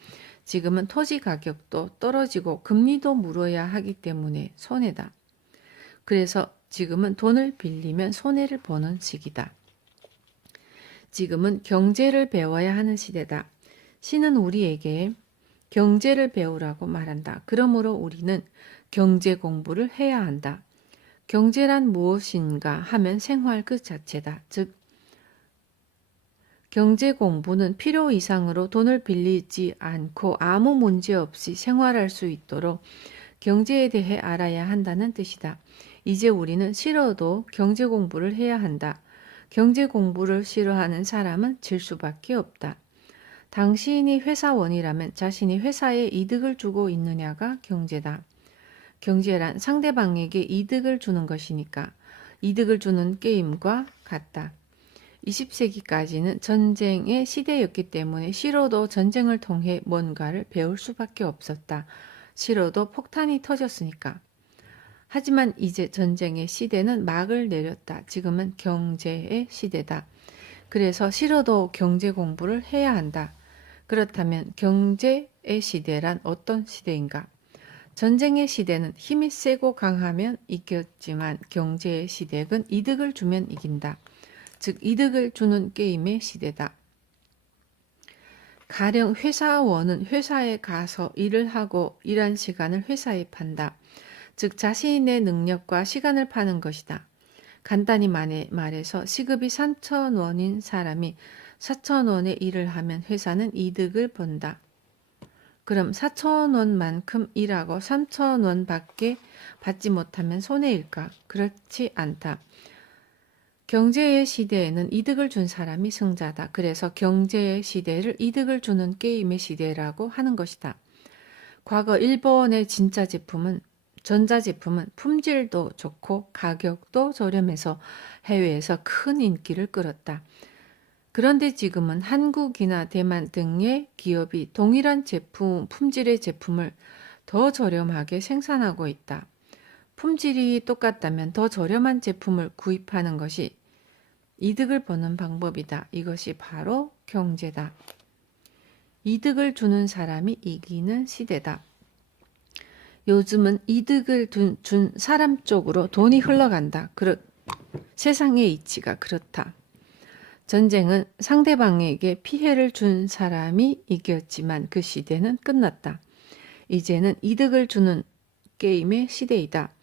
지금은 토지 가격도 떨어지고 금리도 물어야 하기 때문에 손해다. 그래서 지금은 돈을 빌리면 손해를 보는 시기다. 지금은 경제를 배워야 하는 시대다. 신은 우리에게 경제를 배우라고 말한다. 그러므로 우리는 경제 공부를 해야 한다. 경제란 무엇인가 하면 생활 그 자체다. 즉 경제 공부는 필요 이상으로 돈을 빌리지 않고 아무 문제 없이 생활할 수 있도록 경제에 대해 알아야 한다는 뜻이다. 이제 우리는 싫어도 경제 공부를 해야 한다. 경제 공부를 싫어하는 사람은 질 수밖에 없다. 당신이 회사원이라면 자신이 회사에 이득을 주고 있느냐가 경제다. 경제란 상대방에게 이득을 주는 것이니까 이득을 주는 게임과 같다. 20세기까지는 전쟁의 시대였기 때문에 싫어도 전쟁을 통해 뭔가를 배울 수밖에 없었다. 싫어도 폭탄이 터졌으니까. 하지만 이제 전쟁의 시대는 막을 내렸다. 지금은 경제의 시대다. 그래서 싫어도 경제 공부를 해야 한다. 그렇다면 경제의 시대란 어떤 시대인가? 전쟁의 시대는 힘이 세고 강하면 이겼지만 경제의 시대는 이득을 주면 이긴다. 즉 이득을 주는 게임의 시대다. 가령 회사원은 회사에 가서 일을 하고 일한 시간을 회사에 판다. 즉 자신의 능력과 시간을 파는 것이다. 간단히 말해서 시급이 3,000원인 사람이 4,000원의 일을 하면 회사는 이득을 본다. 그럼 4,000원만큼 일하고 3,000원밖에 받지 못하면 손해일까? 그렇지 않다. 경제의 시대에는 이득을 준 사람이 승자다. 그래서 경제의 시대를 이득을 주는 게임의 시대라고 하는 것이다. 과거 일본의 진짜 제품은 전자제품은 품질도 좋고 가격도 저렴해서 해외에서 큰 인기를 끌었다. 그런데 지금은 한국이나 대만 등의 기업이 동일한 품질의 제품을 더 저렴하게 생산하고 있다. 품질이 똑같다면 더 저렴한 제품을 구입하는 것이 이득을 버는 방법이다. 이것이 바로 경제다. 이득을 주는 사람이 이기는 시대다. 요즘은 이득을 준 사람 쪽으로 돈이 흘러간다. 세상의 이치가 그렇다. 전쟁은 상대방에게 피해를 준 사람이 이겼지만 그 시대는 끝났다. 이제는 이득을 주는 게임의 시대이다.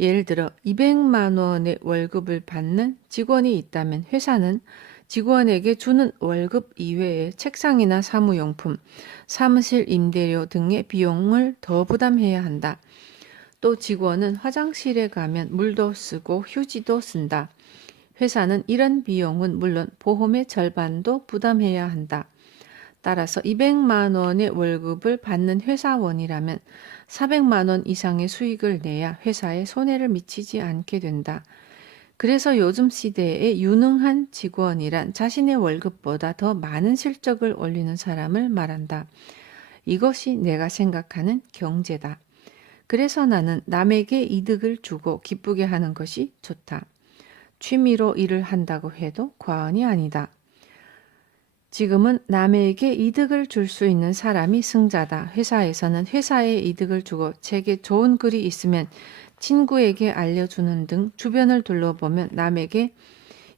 예를 들어 200만 원의 월급을 받는 직원이 있다면 회사는 직원에게 주는 월급 이외에 책상이나 사무용품, 사무실 임대료 등의 비용을 더 부담해야 한다. 또 직원은 화장실에 가면 물도 쓰고 휴지도 쓴다. 회사는 이런 비용은 물론 보험의 절반도 부담해야 한다. 따라서 200만 원의 월급을 받는 회사원이라면 400만 원 이상의 수익을 내야 회사에 손해를 미치지 않게 된다. 그래서 요즘 시대에 유능한 직원이란 자신의 월급보다 더 많은 실적을 올리는 사람을 말한다. 이것이 내가 생각하는 경제다. 그래서 나는 남에게 이득을 주고 기쁘게 하는 것이 좋다. 취미로 일을 한다고 해도 과언이 아니다. 지금은 남에게 이득을 줄 수 있는 사람이 승자다. 회사에서는 회사에 이득을 주고 책에 좋은 글이 있으면 친구에게 알려주는 등 주변을 둘러보면 남에게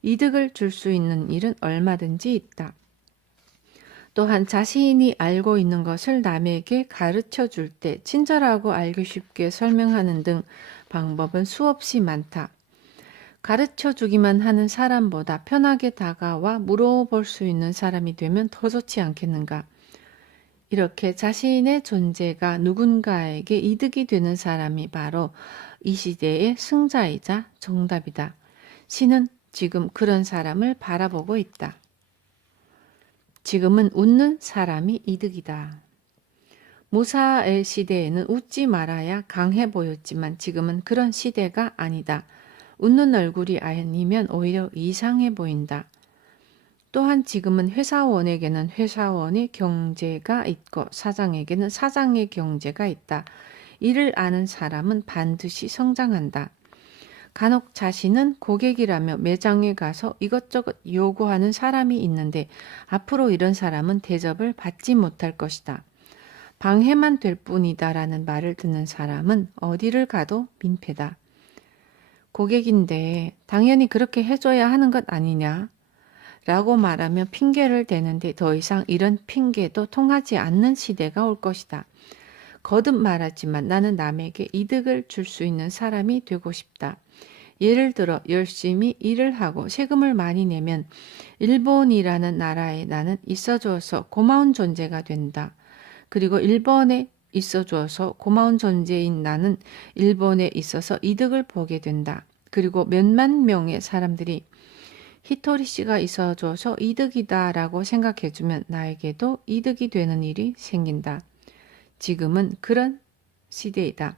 이득을 줄 수 있는 일은 얼마든지 있다. 또한 자신이 알고 있는 것을 남에게 가르쳐 줄 때 친절하고 알기 쉽게 설명하는 등 방법은 수없이 많다. 가르쳐 주기만 하는 사람보다 편하게 다가와 물어볼 수 있는 사람이 되면 더 좋지 않겠는가? 이렇게 자신의 존재가 누군가에게 이득이 되는 사람이 바로 이 시대의 승자이자 정답이다. 신은 지금 그런 사람을 바라보고 있다. 지금은 웃는 사람이 이득이다. 무사의 시대에는 웃지 말아야 강해 보였지만 지금은 그런 시대가 아니다. 웃는 얼굴이 아니면 오히려 이상해 보인다. 또한 지금은 회사원에게는 회사원의 경제가 있고 사장에게는 사장의 경제가 있다. 이를 아는 사람은 반드시 성장한다. 간혹 자신은 고객이라며 매장에 가서 이것저것 요구하는 사람이 있는데 앞으로 이런 사람은 대접을 받지 못할 것이다. 방해만 될 뿐이다라는 말을 듣는 사람은 어디를 가도 민폐다. 고객인데 당연히 그렇게 해줘야 하는 것 아니냐? 라고 말하며 핑계를 대는데 더 이상 이런 핑계도 통하지 않는 시대가 올 것이다. 거듭 말하지만 나는 남에게 이득을 줄 수 있는 사람이 되고 싶다. 예를 들어 열심히 일을 하고 세금을 많이 내면 일본이라는 나라에 나는 있어줘서 고마운 존재가 된다. 그리고 일본에 있어줘서 고마운 존재인 나는 일본에 있어서 이득을 보게 된다. 그리고 몇만 명의 사람들이 히토리 씨가 있어줘서 이득이다 라고 생각해주면 나에게도 이득이 되는 일이 생긴다. 지금은 그런 시대이다.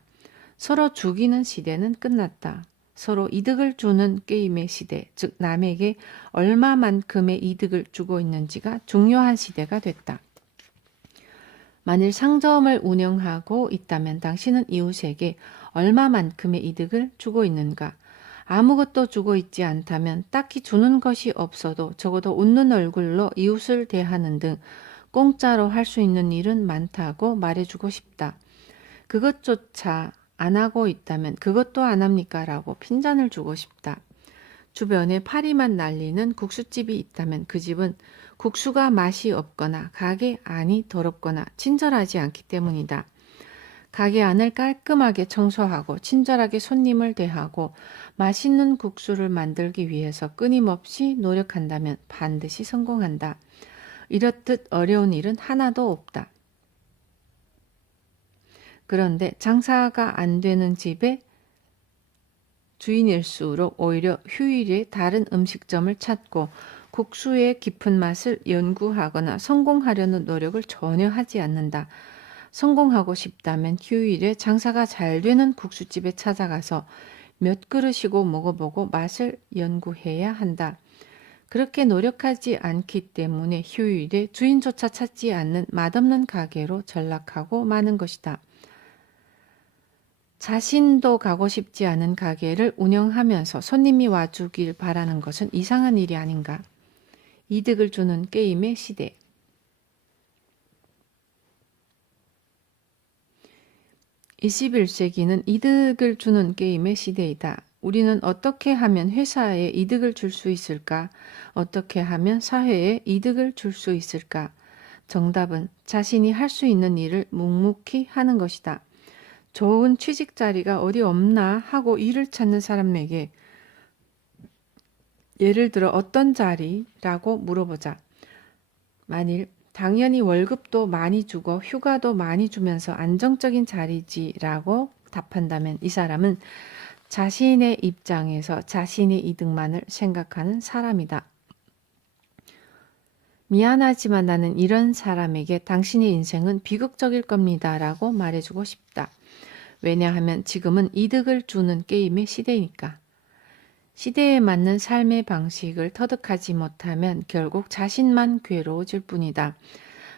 서로 죽이는 시대는 끝났다. 서로 이득을 주는 게임의 시대, 즉 남에게 얼마만큼의 이득을 주고 있는지가 중요한 시대가 됐다. 만일 상점을 운영하고 있다면 당신은 이웃에게 얼마만큼의 이득을 주고 있는가? 아무것도 주고 있지 않다면 딱히 주는 것이 없어도 적어도 웃는 얼굴로 이웃을 대하는 등 공짜로 할 수 있는 일은 많다고 말해주고 싶다. 그것조차 안 하고 있다면 그것도 안 합니까? 라고 핀잔을 주고 싶다. 주변에 파리만 날리는 국수집이 있다면 그 집은 국수가 맛이 없거나 가게 안이 더럽거나 친절하지 않기 때문이다. 가게 안을 깔끔하게 청소하고 친절하게 손님을 대하고 맛있는 국수를 만들기 위해서 끊임없이 노력한다면 반드시 성공한다. 이렇듯 어려운 일은 하나도 없다. 그런데 장사가 안 되는 집의 주인일수록 오히려 휴일에 다른 음식점을 찾고 국수의 깊은 맛을 연구하거나 성공하려는 노력을 전혀 하지 않는다. 성공하고 싶다면 휴일에 장사가 잘 되는 국수집에 찾아가서 몇 그릇이고 먹어보고 맛을 연구해야 한다. 그렇게 노력하지 않기 때문에 휴일에 주인조차 찾지 않는 맛없는 가게로 전락하고 마는 것이다. 자신도 가고 싶지 않은 가게를 운영하면서 손님이 와주길 바라는 것은 이상한 일이 아닌가. 이득을 주는 게임의 시대. 21세기는 이득을 주는 게임의 시대이다. 우리는 어떻게 하면 회사에 이득을 줄 수 있을까? 어떻게 하면 사회에 이득을 줄 수 있을까? 정답은 자신이 할 수 있는 일을 묵묵히 하는 것이다. 좋은 취직 자리가 어디 없나 하고 일을 찾는 사람에게 예를 들어 어떤 자리라고 물어보자. 만일 당연히 월급도 많이 주고 휴가도 많이 주면서 안정적인 자리지라고 답한다면 이 사람은 자신의 입장에서 자신의 이득만을 생각하는 사람이다. 미안하지만 나는 이런 사람에게 당신의 인생은 비극적일 겁니다 라고 말해주고 싶다. 왜냐하면 지금은 이득을 주는 게임의 시대니까. 시대에 맞는 삶의 방식을 터득하지 못하면 결국 자신만 괴로워질 뿐이다.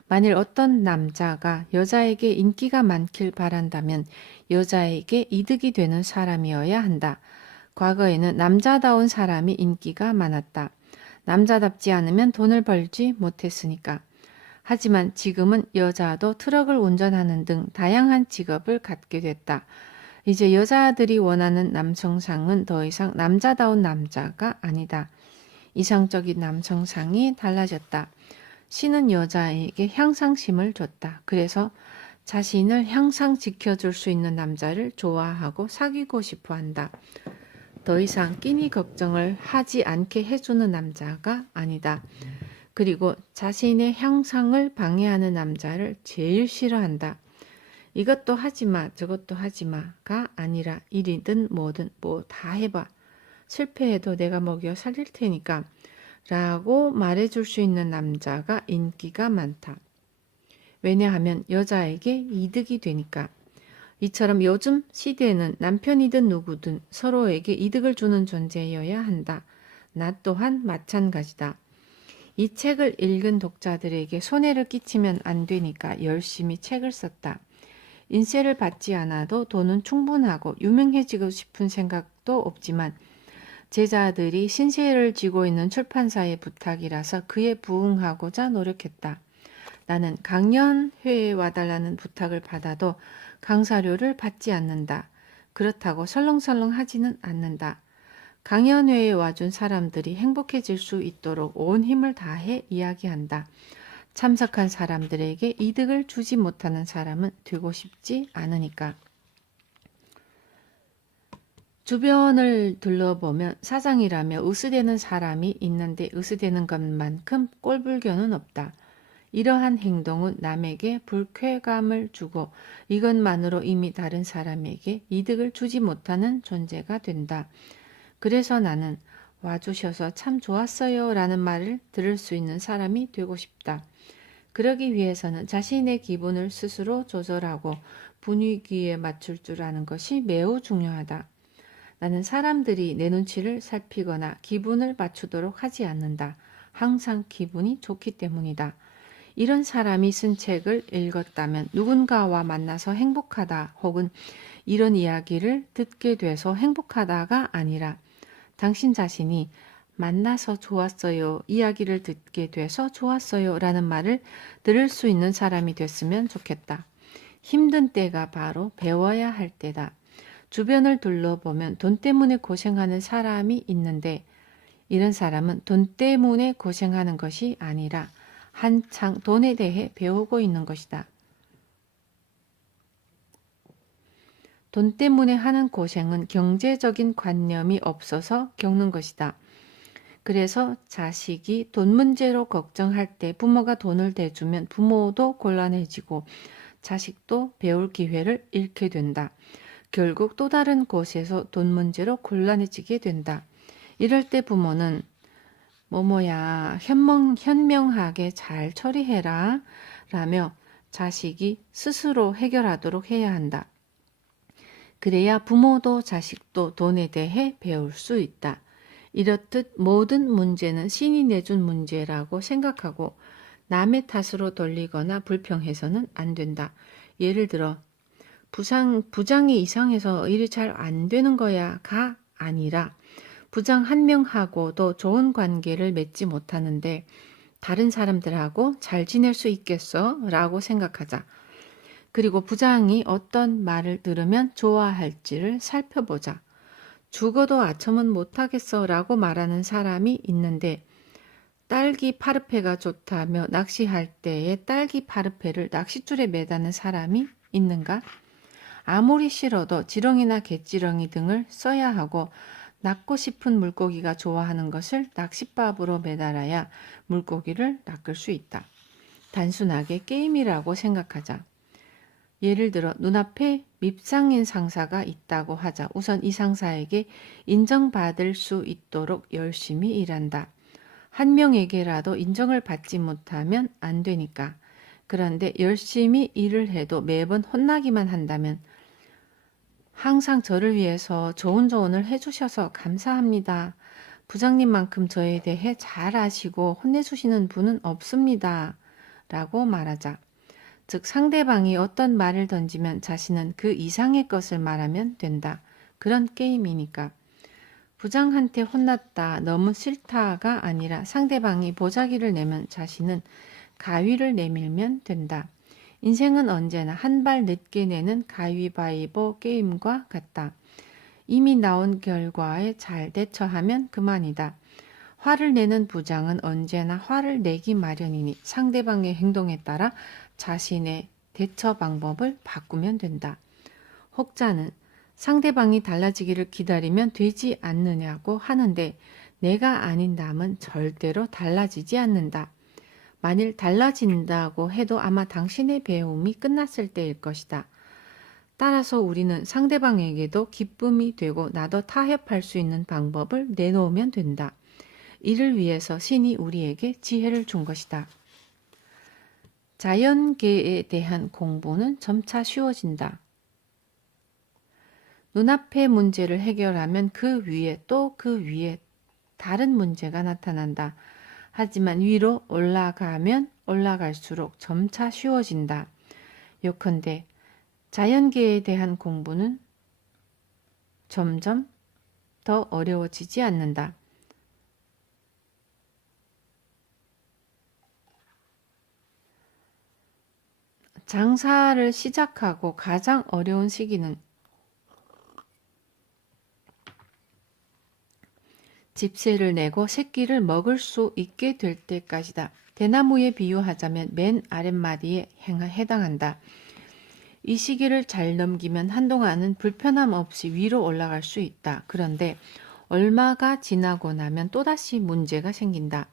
만일 어떤 남자가 여자에게 인기가 많길 바란다면 여자에게 이득이 되는 사람이어야 한다. 과거에는 남자다운 사람이 인기가 많았다. 남자답지 않으면 돈을 벌지 못했으니까. 하지만 지금은 여자도 트럭을 운전하는 등 다양한 직업을 갖게 됐다. 이제 여자들이 원하는 남성상은 더 이상 남자다운 남자가 아니다. 이상적인 남성상이 달라졌다. 신은 여자에게 향상심을 줬다. 그래서 자신을 항상 지켜줄 수 있는 남자를 좋아하고 사귀고 싶어 한다. 더 이상 끼니 걱정을 하지 않게 해주는 남자가 아니다. 그리고 자신의 향상을 방해하는 남자를 제일 싫어한다. 이것도 하지마 저것도 하지마가 아니라 일이든 뭐든 뭐 다 해봐. 실패해도 내가 먹여 살릴 테니까 라고 말해줄 수 있는 남자가 인기가 많다. 왜냐하면 여자에게 이득이 되니까. 이처럼 요즘 시대에는 남편이든 누구든 서로에게 이득을 주는 존재여야 한다. 나 또한 마찬가지다. 이 책을 읽은 독자들에게 손해를 끼치면 안 되니까 열심히 책을 썼다. 인세를 받지 않아도 돈은 충분하고 유명해지고 싶은 생각도 없지만 제자들이 신세를 지고 있는 출판사의 부탁이라서 그에 부응하고자 노력했다. 나는 강연회에 와달라는 부탁을 받아도 강사료를 받지 않는다. 그렇다고 설렁설렁 하지는 않는다. 강연회에 와준 사람들이 행복해질 수 있도록 온 힘을 다해 이야기한다. 참석한 사람들에게 이득을 주지 못하는 사람은 되고 싶지 않으니까. 주변을 둘러보면 사장이라며 으스대는 사람이 있는데 으스대는 것만큼 꼴불견은 없다. 이러한 행동은 남에게 불쾌감을 주고 이것만으로 이미 다른 사람에게 이득을 주지 못하는 존재가 된다. 그래서 나는 와주셔서 참 좋았어요 라는 말을 들을 수 있는 사람이 되고 싶다. 그러기 위해서는 자신의 기분을 스스로 조절하고 분위기에 맞출 줄 아는 것이 매우 중요하다. 나는 사람들이 내 눈치를 살피거나 기분을 맞추도록 하지 않는다. 항상 기분이 좋기 때문이다. 이런 사람이 쓴 책을 읽었다면 누군가와 만나서 행복하다 혹은 이런 이야기를 듣게 돼서 행복하다가 아니라 당신 자신이 만나서 좋았어요, 이야기를 듣게 돼서 좋았어요 라는 말을 들을 수 있는 사람이 됐으면 좋겠다. 힘든 때가 바로 배워야 할 때다. 주변을 둘러보면 돈 때문에 고생하는 사람이 있는데 이런 사람은 돈 때문에 고생하는 것이 아니라 한창 돈에 대해 배우고 있는 것이다. 돈 때문에 하는 고생은 경제적인 관념이 없어서 겪는 것이다. 그래서 자식이 돈 문제로 걱정할 때 부모가 돈을 대주면 부모도 곤란해지고 자식도 배울 기회를 잃게 된다. 결국 또 다른 곳에서 돈 문제로 곤란해지게 된다. 이럴 때 부모는 뭐뭐야 현명하게 잘 처리해라 라며 자식이 스스로 해결하도록 해야 한다. 그래야 부모도 자식도 돈에 대해 배울 수 있다. 이렇듯 모든 문제는 신이 내준 문제라고 생각하고 남의 탓으로 돌리거나 불평해서는 안 된다. 예를 들어 부장이 이상해서 일이 잘 안 되는 거야가 아니라 부장 한 명하고도 좋은 관계를 맺지 못하는데 다른 사람들하고 잘 지낼 수 있겠어? 라고 생각하자. 그리고 부장이 어떤 말을 들으면 좋아할지를 살펴보자. 죽어도 아첨은 못하겠어 라고 말하는 사람이 있는데 딸기 파르페가 좋다며 낚시할 때에 딸기 파르페를 낚싯줄에 매다는 사람이 있는가? 아무리 싫어도 지렁이나 갯지렁이 등을 써야 하고 낚고 싶은 물고기가 좋아하는 것을 낚싯밥으로 매달아야 물고기를 낚을 수 있다. 단순하게 게임이라고 생각하자. 예를 들어 눈앞에 밉상인 상사가 있다고 하자. 우선 이 상사에게 인정받을 수 있도록 열심히 일한다. 한 명에게라도 인정을 받지 못하면 안 되니까. 그런데 열심히 일을 해도 매번 혼나기만 한다면 항상 저를 위해서 좋은 조언을 해주셔서 감사합니다. 부장님만큼 저에 대해 잘 아시고 혼내주시는 분은 없습니다. 라고 말하자. 즉 상대방이 어떤 말을 던지면 자신은 그 이상의 것을 말하면 된다. 그런 게임이니까. 부장한테 혼났다, 너무 싫다가 아니라 상대방이 보자기를 내면 자신은 가위를 내밀면 된다. 인생은 언제나 한 발 늦게 내는 가위바위보 게임과 같다. 이미 나온 결과에 잘 대처하면 그만이다. 화를 내는 부장은 언제나 화를 내기 마련이니 상대방의 행동에 따라 자신의 대처 방법을 바꾸면 된다. 혹자는 상대방이 달라지기를 기다리면 되지 않느냐고 하는데 내가 아닌 남은 절대로 달라지지 않는다. 만일 달라진다고 해도 아마 당신의 배움이 끝났을 때일 것이다. 따라서 우리는 상대방에게도 기쁨이 되고 나도 타협할 수 있는 방법을 내놓으면 된다. 이를 위해서 신이 우리에게 지혜를 준 것이다. 자연계에 대한 공부는 점차 쉬워진다. 눈앞의 문제를 해결하면 그 위에 또 그 위에 다른 문제가 나타난다. 하지만 위로 올라가면 올라갈수록 점차 쉬워진다. 요컨대 자연계에 대한 공부는 점점 더 어려워지지 않는다. 장사를 시작하고 가장 어려운 시기는 집세를 내고 새끼를 먹을 수 있게 될 때까지다. 대나무에 비유하자면 맨 아랫마디에 해당한다. 이 시기를 잘 넘기면 한동안은 불편함 없이 위로 올라갈 수 있다. 그런데 얼마가 지나고 나면 또다시 문제가 생긴다.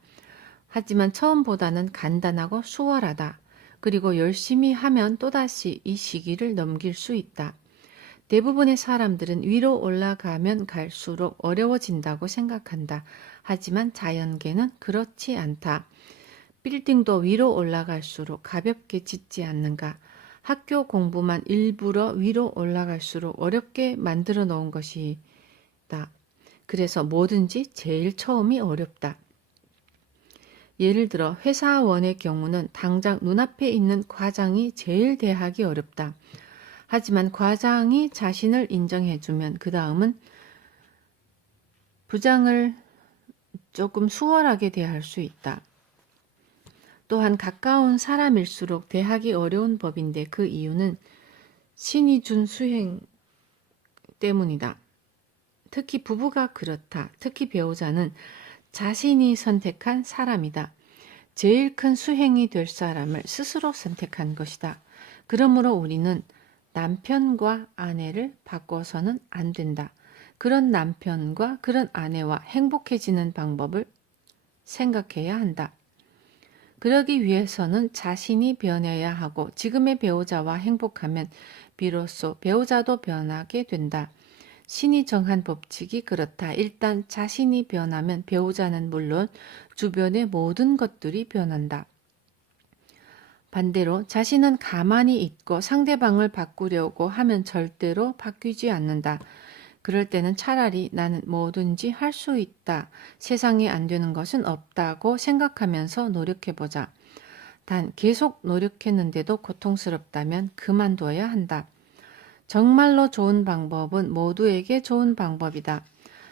하지만 처음보다는 간단하고 수월하다. 그리고 열심히 하면 또다시 이 시기를 넘길 수 있다. 대부분의 사람들은 위로 올라가면 갈수록 어려워진다고 생각한다. 하지만 자연계는 그렇지 않다. 빌딩도 위로 올라갈수록 가볍게 짓지 않는가. 학교 공부만 일부러 위로 올라갈수록 어렵게 만들어 놓은 것이다. 그래서 뭐든지 제일 처음이 어렵다. 예를 들어 회사원의 경우는 당장 눈앞에 있는 과장이 제일 대하기 어렵다. 하지만 과장이 자신을 인정해주면 그 다음은 부장을 조금 수월하게 대할 수 있다. 또한 가까운 사람일수록 대하기 어려운 법인데 그 이유는 신이 준 수행 때문이다. 특히 부부가 그렇다. 특히 배우자는 자신이 선택한 사람이다. 제일 큰 수행이 될 사람을 스스로 선택한 것이다. 그러므로 우리는 남편과 아내를 바꿔서는 안 된다. 그런 남편과 그런 아내와 행복해지는 방법을 생각해야 한다. 그러기 위해서는 자신이 변해야 하고 지금의 배우자와 행복하면 비로소 배우자도 변하게 된다. 신이 정한 법칙이 그렇다. 일단 자신이 변하면 배우자는 물론 주변의 모든 것들이 변한다. 반대로 자신은 가만히 있고 상대방을 바꾸려고 하면 절대로 바뀌지 않는다. 그럴 때는 차라리 나는 뭐든지 할 수 있다. 세상에 안 되는 것은 없다고 생각하면서 노력해보자. 단 계속 노력했는데도 고통스럽다면 그만둬야 한다. 정말로 좋은 방법은 모두에게 좋은 방법이다.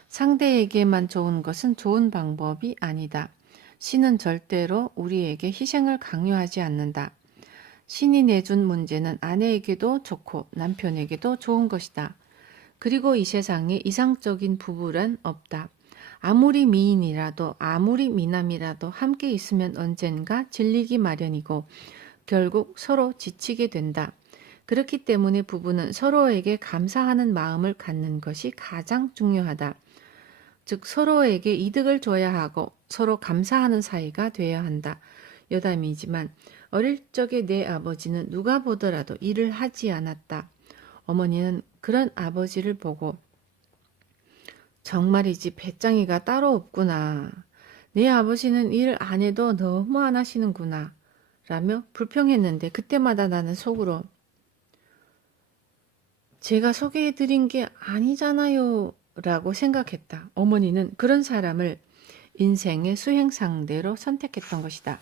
상대에게만 좋은 것은 좋은 방법이 아니다. 신은 절대로 우리에게 희생을 강요하지 않는다. 신이 내준 문제는 아내에게도 좋고 남편에게도 좋은 것이다. 그리고 이 세상에 이상적인 부부란 없다. 아무리 미인이라도 아무리 미남이라도 함께 있으면 언젠가 질리기 마련이고 결국 서로 지치게 된다. 그렇기 때문에 부부는 서로에게 감사하는 마음을 갖는 것이 가장 중요하다. 즉 서로에게 이득을 줘야 하고 서로 감사하는 사이가 되어야 한다. 여담이지만 어릴 적에 내 아버지는 누가 보더라도 일을 하지 않았다. 어머니는 그런 아버지를 보고 정말이지 배짱이가 따로 없구나. 내 아버지는 일 안 해도 너무 안 하시는구나. 라며 불평했는데 그때마다 나는 속으로 제가 소개해드린 게 아니잖아요. 라고 생각했다. 어머니는 그런 사람을 인생의 수행 상대로 선택했던 것이다.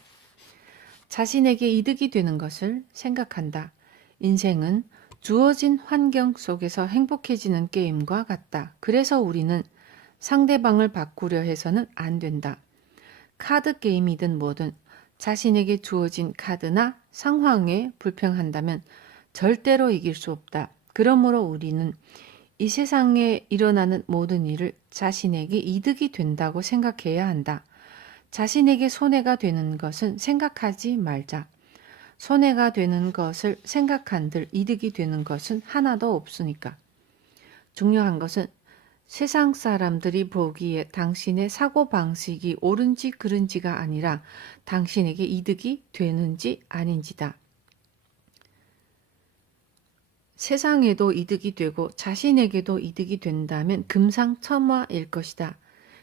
자신에게 이득이 되는 것을 생각한다. 인생은 주어진 환경 속에서 행복해지는 게임과 같다. 그래서 우리는 상대방을 바꾸려 해서는 안 된다. 카드 게임이든 뭐든 자신에게 주어진 카드나 상황에 불평한다면 절대로 이길 수 없다. 그러므로 우리는 이 세상에 일어나는 모든 일을 자신에게 이득이 된다고 생각해야 한다. 자신에게 손해가 되는 것은 생각하지 말자. 손해가 되는 것을 생각한들 이득이 되는 것은 하나도 없으니까. 중요한 것은 세상 사람들이 보기에 당신의 사고방식이 옳은지 그른지가 아니라 당신에게 이득이 되는지 아닌지다. 세상에도 이득이 되고 자신에게도 이득이 된다면 금상첨화일 것이다.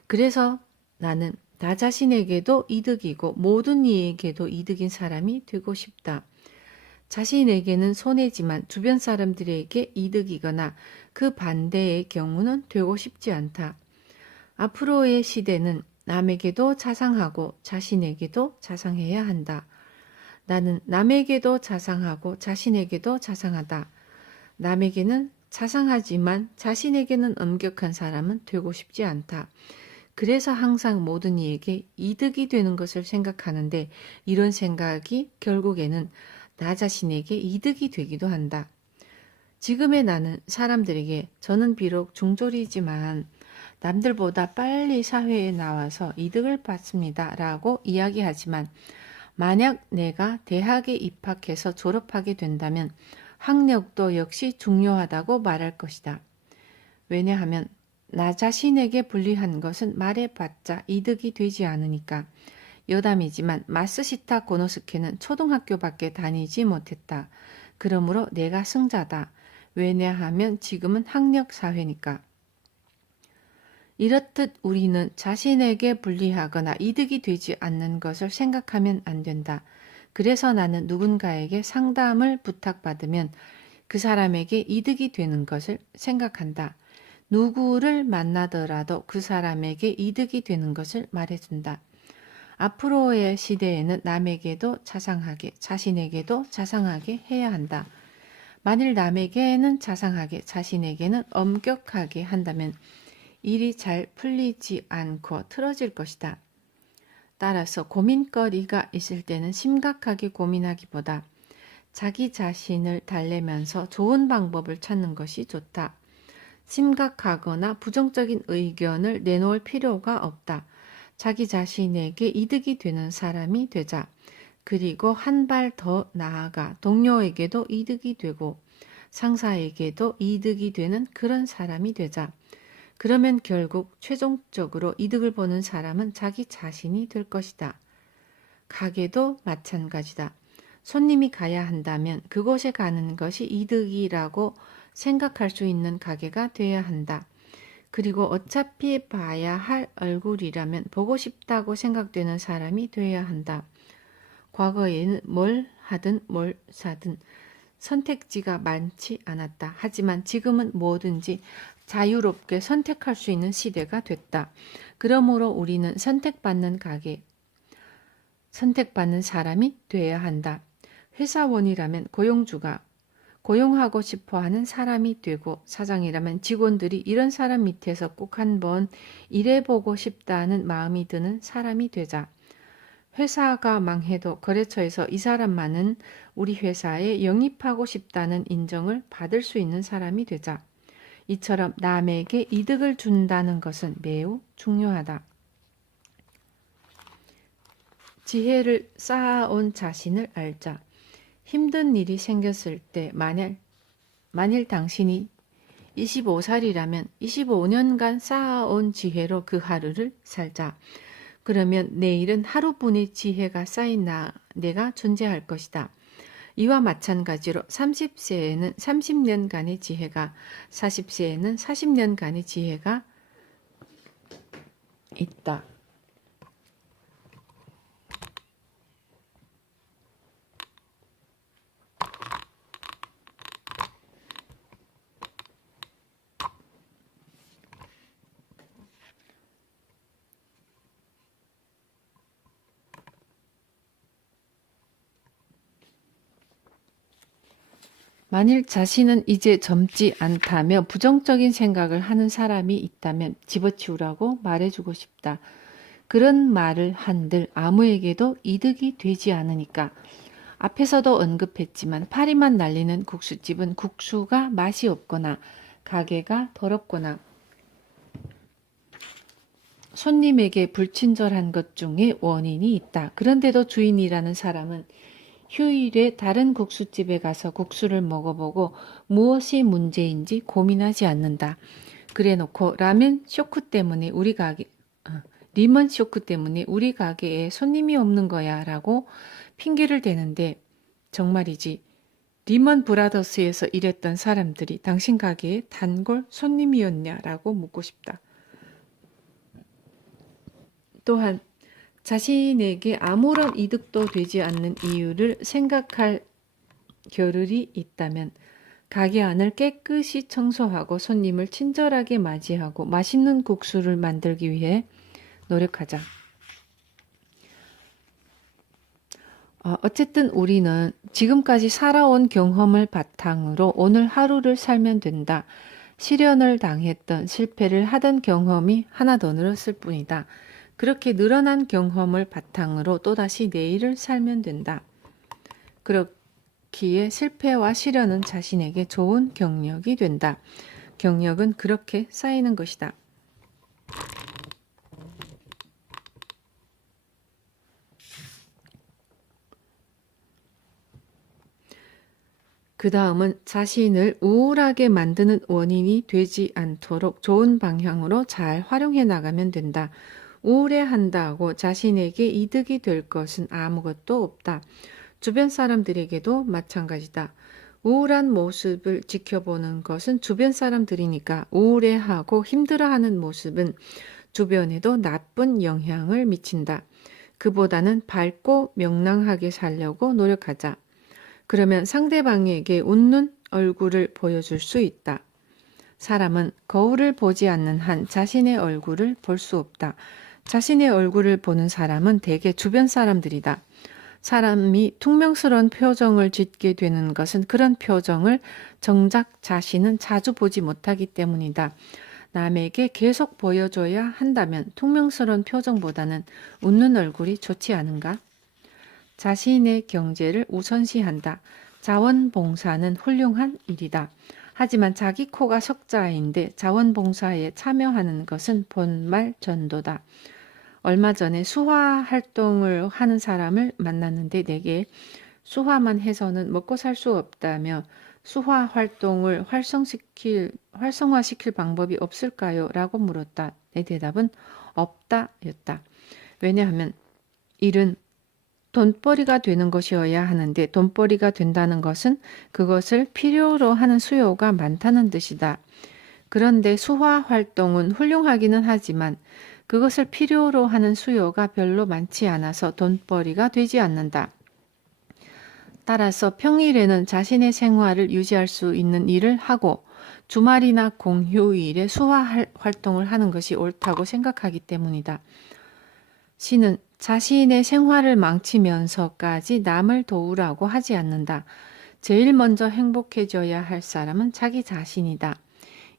그래서 나는 나 자신에게도 이득이고 모든 이에게도 이득인 사람이 되고 싶다. 자신에게는 손해지만 주변 사람들에게 이득이거나 그 반대의 경우는 되고 싶지 않다. 앞으로의 시대는 남에게도 자상하고 자신에게도 자상해야 한다. 나는 남에게도 자상하고 자신에게도 자상하다. 남에게는 자상하지만 자신에게는 엄격한 사람은 되고 싶지 않다. 그래서 항상 모든 이에게 이득이 되는 것을 생각하는데 이런 생각이 결국에는 나 자신에게 이득이 되기도 한다. 지금의 나는 사람들에게 저는 비록 중졸이지만 남들보다 빨리 사회에 나와서 이득을 받습니다. 라고 이야기하지만 만약 내가 대학에 입학해서 졸업하게 된다면 학력도 역시 중요하다고 말할 것이다. 왜냐하면 나 자신에게 불리한 것은 말해봤자 이득이 되지 않으니까. 여담이지만 마쓰시타 고노스케는 초등학교밖에 다니지 못했다. 그러므로 내가 승자다. 왜냐하면 지금은 학력 사회니까. 이렇듯 우리는 자신에게 불리하거나 이득이 되지 않는 것을 생각하면 안 된다. 그래서 나는 누군가에게 상담을 부탁받으면 그 사람에게 이득이 되는 것을 생각한다. 누구를 만나더라도 그 사람에게 이득이 되는 것을 말해준다. 앞으로의 시대에는 남에게도 자상하게, 자신에게도 자상하게 해야 한다. 만일 남에게는 자상하게, 자신에게는 엄격하게 한다면 일이 잘 풀리지 않고 틀어질 것이다. 따라서 고민거리가 있을 때는 심각하게 고민하기보다 자기 자신을 달래면서 좋은 방법을 찾는 것이 좋다. 심각하거나 부정적인 의견을 내놓을 필요가 없다. 자기 자신에게 이득이 되는 사람이 되자. 그리고 한 발 더 나아가 동료에게도 이득이 되고 상사에게도 이득이 되는 그런 사람이 되자. 그러면 결국 최종적으로 이득을 보는 사람은 자기 자신이 될 것이다. 가게도 마찬가지다. 손님이 가야 한다면 그곳에 가는 것이 이득이라고 생각할 수 있는 가게가 되어야 한다. 그리고 어차피 봐야 할 얼굴이라면 보고 싶다고 생각되는 사람이 되어야 한다. 과거에는 뭘 하든 뭘 사든 선택지가 많지 않았다. 하지만 지금은 뭐든지 자유롭게 선택할 수 있는 시대가 됐다. 그러므로 우리는 선택받는 가게, 선택받는 사람이 되어야 한다. 회사원이라면 고용주가 고용하고 싶어하는 사람이 되고, 사장이라면 직원들이 이런 사람 밑에서 꼭 한번 일해보고 싶다는 마음이 드는 사람이 되자. 회사가 망해도 거래처에서 이 사람만은 우리 회사에 영입하고 싶다는 인정을 받을 수 있는 사람이 되자. 이처럼 남에게 이득을 준다는 것은 매우 중요하다. 지혜를 쌓아온 자신을 알자. 힘든 일이 생겼을 때 만일 당신이 25살이라면 25년간 쌓아온 지혜로 그 하루를 살자. 그러면 내일은 하루뿐의 지혜가 쌓인 내가 존재할 것이다. 이와 마찬가지로 30세에는 30년간의 지혜가, 40세에는 40년간의 지혜가 있다. 만일 자신은 이제 젊지 않다며 부정적인 생각을 하는 사람이 있다면 집어치우라고 말해주고 싶다. 그런 말을 한들 아무에게도 이득이 되지 않으니까. 앞에서도 언급했지만 파리만 날리는 국수집은 국수가 맛이 없거나 가게가 더럽거나 손님에게 불친절한 것 중에 원인이 있다. 그런데도 주인이라는 사람은 휴일에 다른 국수집에 가서 국수를 먹어보고 무엇이 문제인지 고민하지 않는다. 그래놓고 리먼 쇼크 때문에 우리 가게에 손님이 없는 거야 라고 핑계를 대는데, 정말이지 리먼 브라더스에서 일했던 사람들이 당신 가게에 단골 손님이었냐라고 묻고 싶다. 또한 자신에게 아무런 이득도 되지 않는 이유를 생각할 겨를이 있다면 가게 안을 깨끗이 청소하고 손님을 친절하게 맞이하고 맛있는 국수를 만들기 위해 노력하자. 어쨌든 우리는 지금까지 살아온 경험을 바탕으로 오늘 하루를 살면 된다. 실현을 당했던 실패를 하던 경험이 하나 더 늘었을 뿐이다. 그렇게 늘어난 경험을 바탕으로 또다시 내일을 살면 된다. 그렇기에 실패와 실현은 자신에게 좋은 경력이 된다. 경력은 그렇게 쌓이는 것이다. 그 다음은 자신을 우울하게 만드는 원인이 되지 않도록 좋은 방향으로 잘 활용해 나가면 된다. 우울해한다고 자신에게 이득이 될 것은 아무것도 없다. 주변 사람들에게도 마찬가지다. 우울한 모습을 지켜보는 것은 주변 사람들이니까 우울해하고 힘들어하는 모습은 주변에도 나쁜 영향을 미친다. 그보다는 밝고 명랑하게 살려고 노력하자. 그러면 상대방에게 웃는 얼굴을 보여줄 수 있다. 사람은 거울을 보지 않는 한 자신의 얼굴을 볼 수 없다. 자신의 얼굴을 보는 사람은 대개 주변 사람들이다. 사람이 퉁명스러운 표정을 짓게 되는 것은 그런 표정을 정작 자신은 자주 보지 못하기 때문이다. 남에게 계속 보여줘야 한다면 퉁명스러운 표정보다는 웃는 얼굴이 좋지 않은가? 자신의 경제를 우선시한다. 자원봉사는 훌륭한 일이다. 하지만 자기 코가 석자인데 자원봉사에 참여하는 것은 본말 전도다. 얼마 전에 수화 활동을 하는 사람을 만났는데 내게 수화만 해서는 먹고 살 수 없다며 수화 활동을 활성화시킬 방법이 없을까요? 라고 물었다. 내 대답은 없다 였다. 왜냐하면 일은 돈벌이가 되는 것이어야 하는데 돈벌이가 된다는 것은 그것을 필요로 하는 수요가 많다는 뜻이다. 그런데 수화 활동은 훌륭하기는 하지만 그것을 필요로 하는 수요가 별로 많지 않아서 돈벌이가 되지 않는다. 따라서 평일에는 자신의 생활을 유지할 수 있는 일을 하고 주말이나 공휴일에 수화 활동을 하는 것이 옳다고 생각하기 때문이다. 시는 자신의 생활을 망치면서까지 남을 도우라고 하지 않는다. 제일 먼저 행복해져야 할 사람은 자기 자신이다.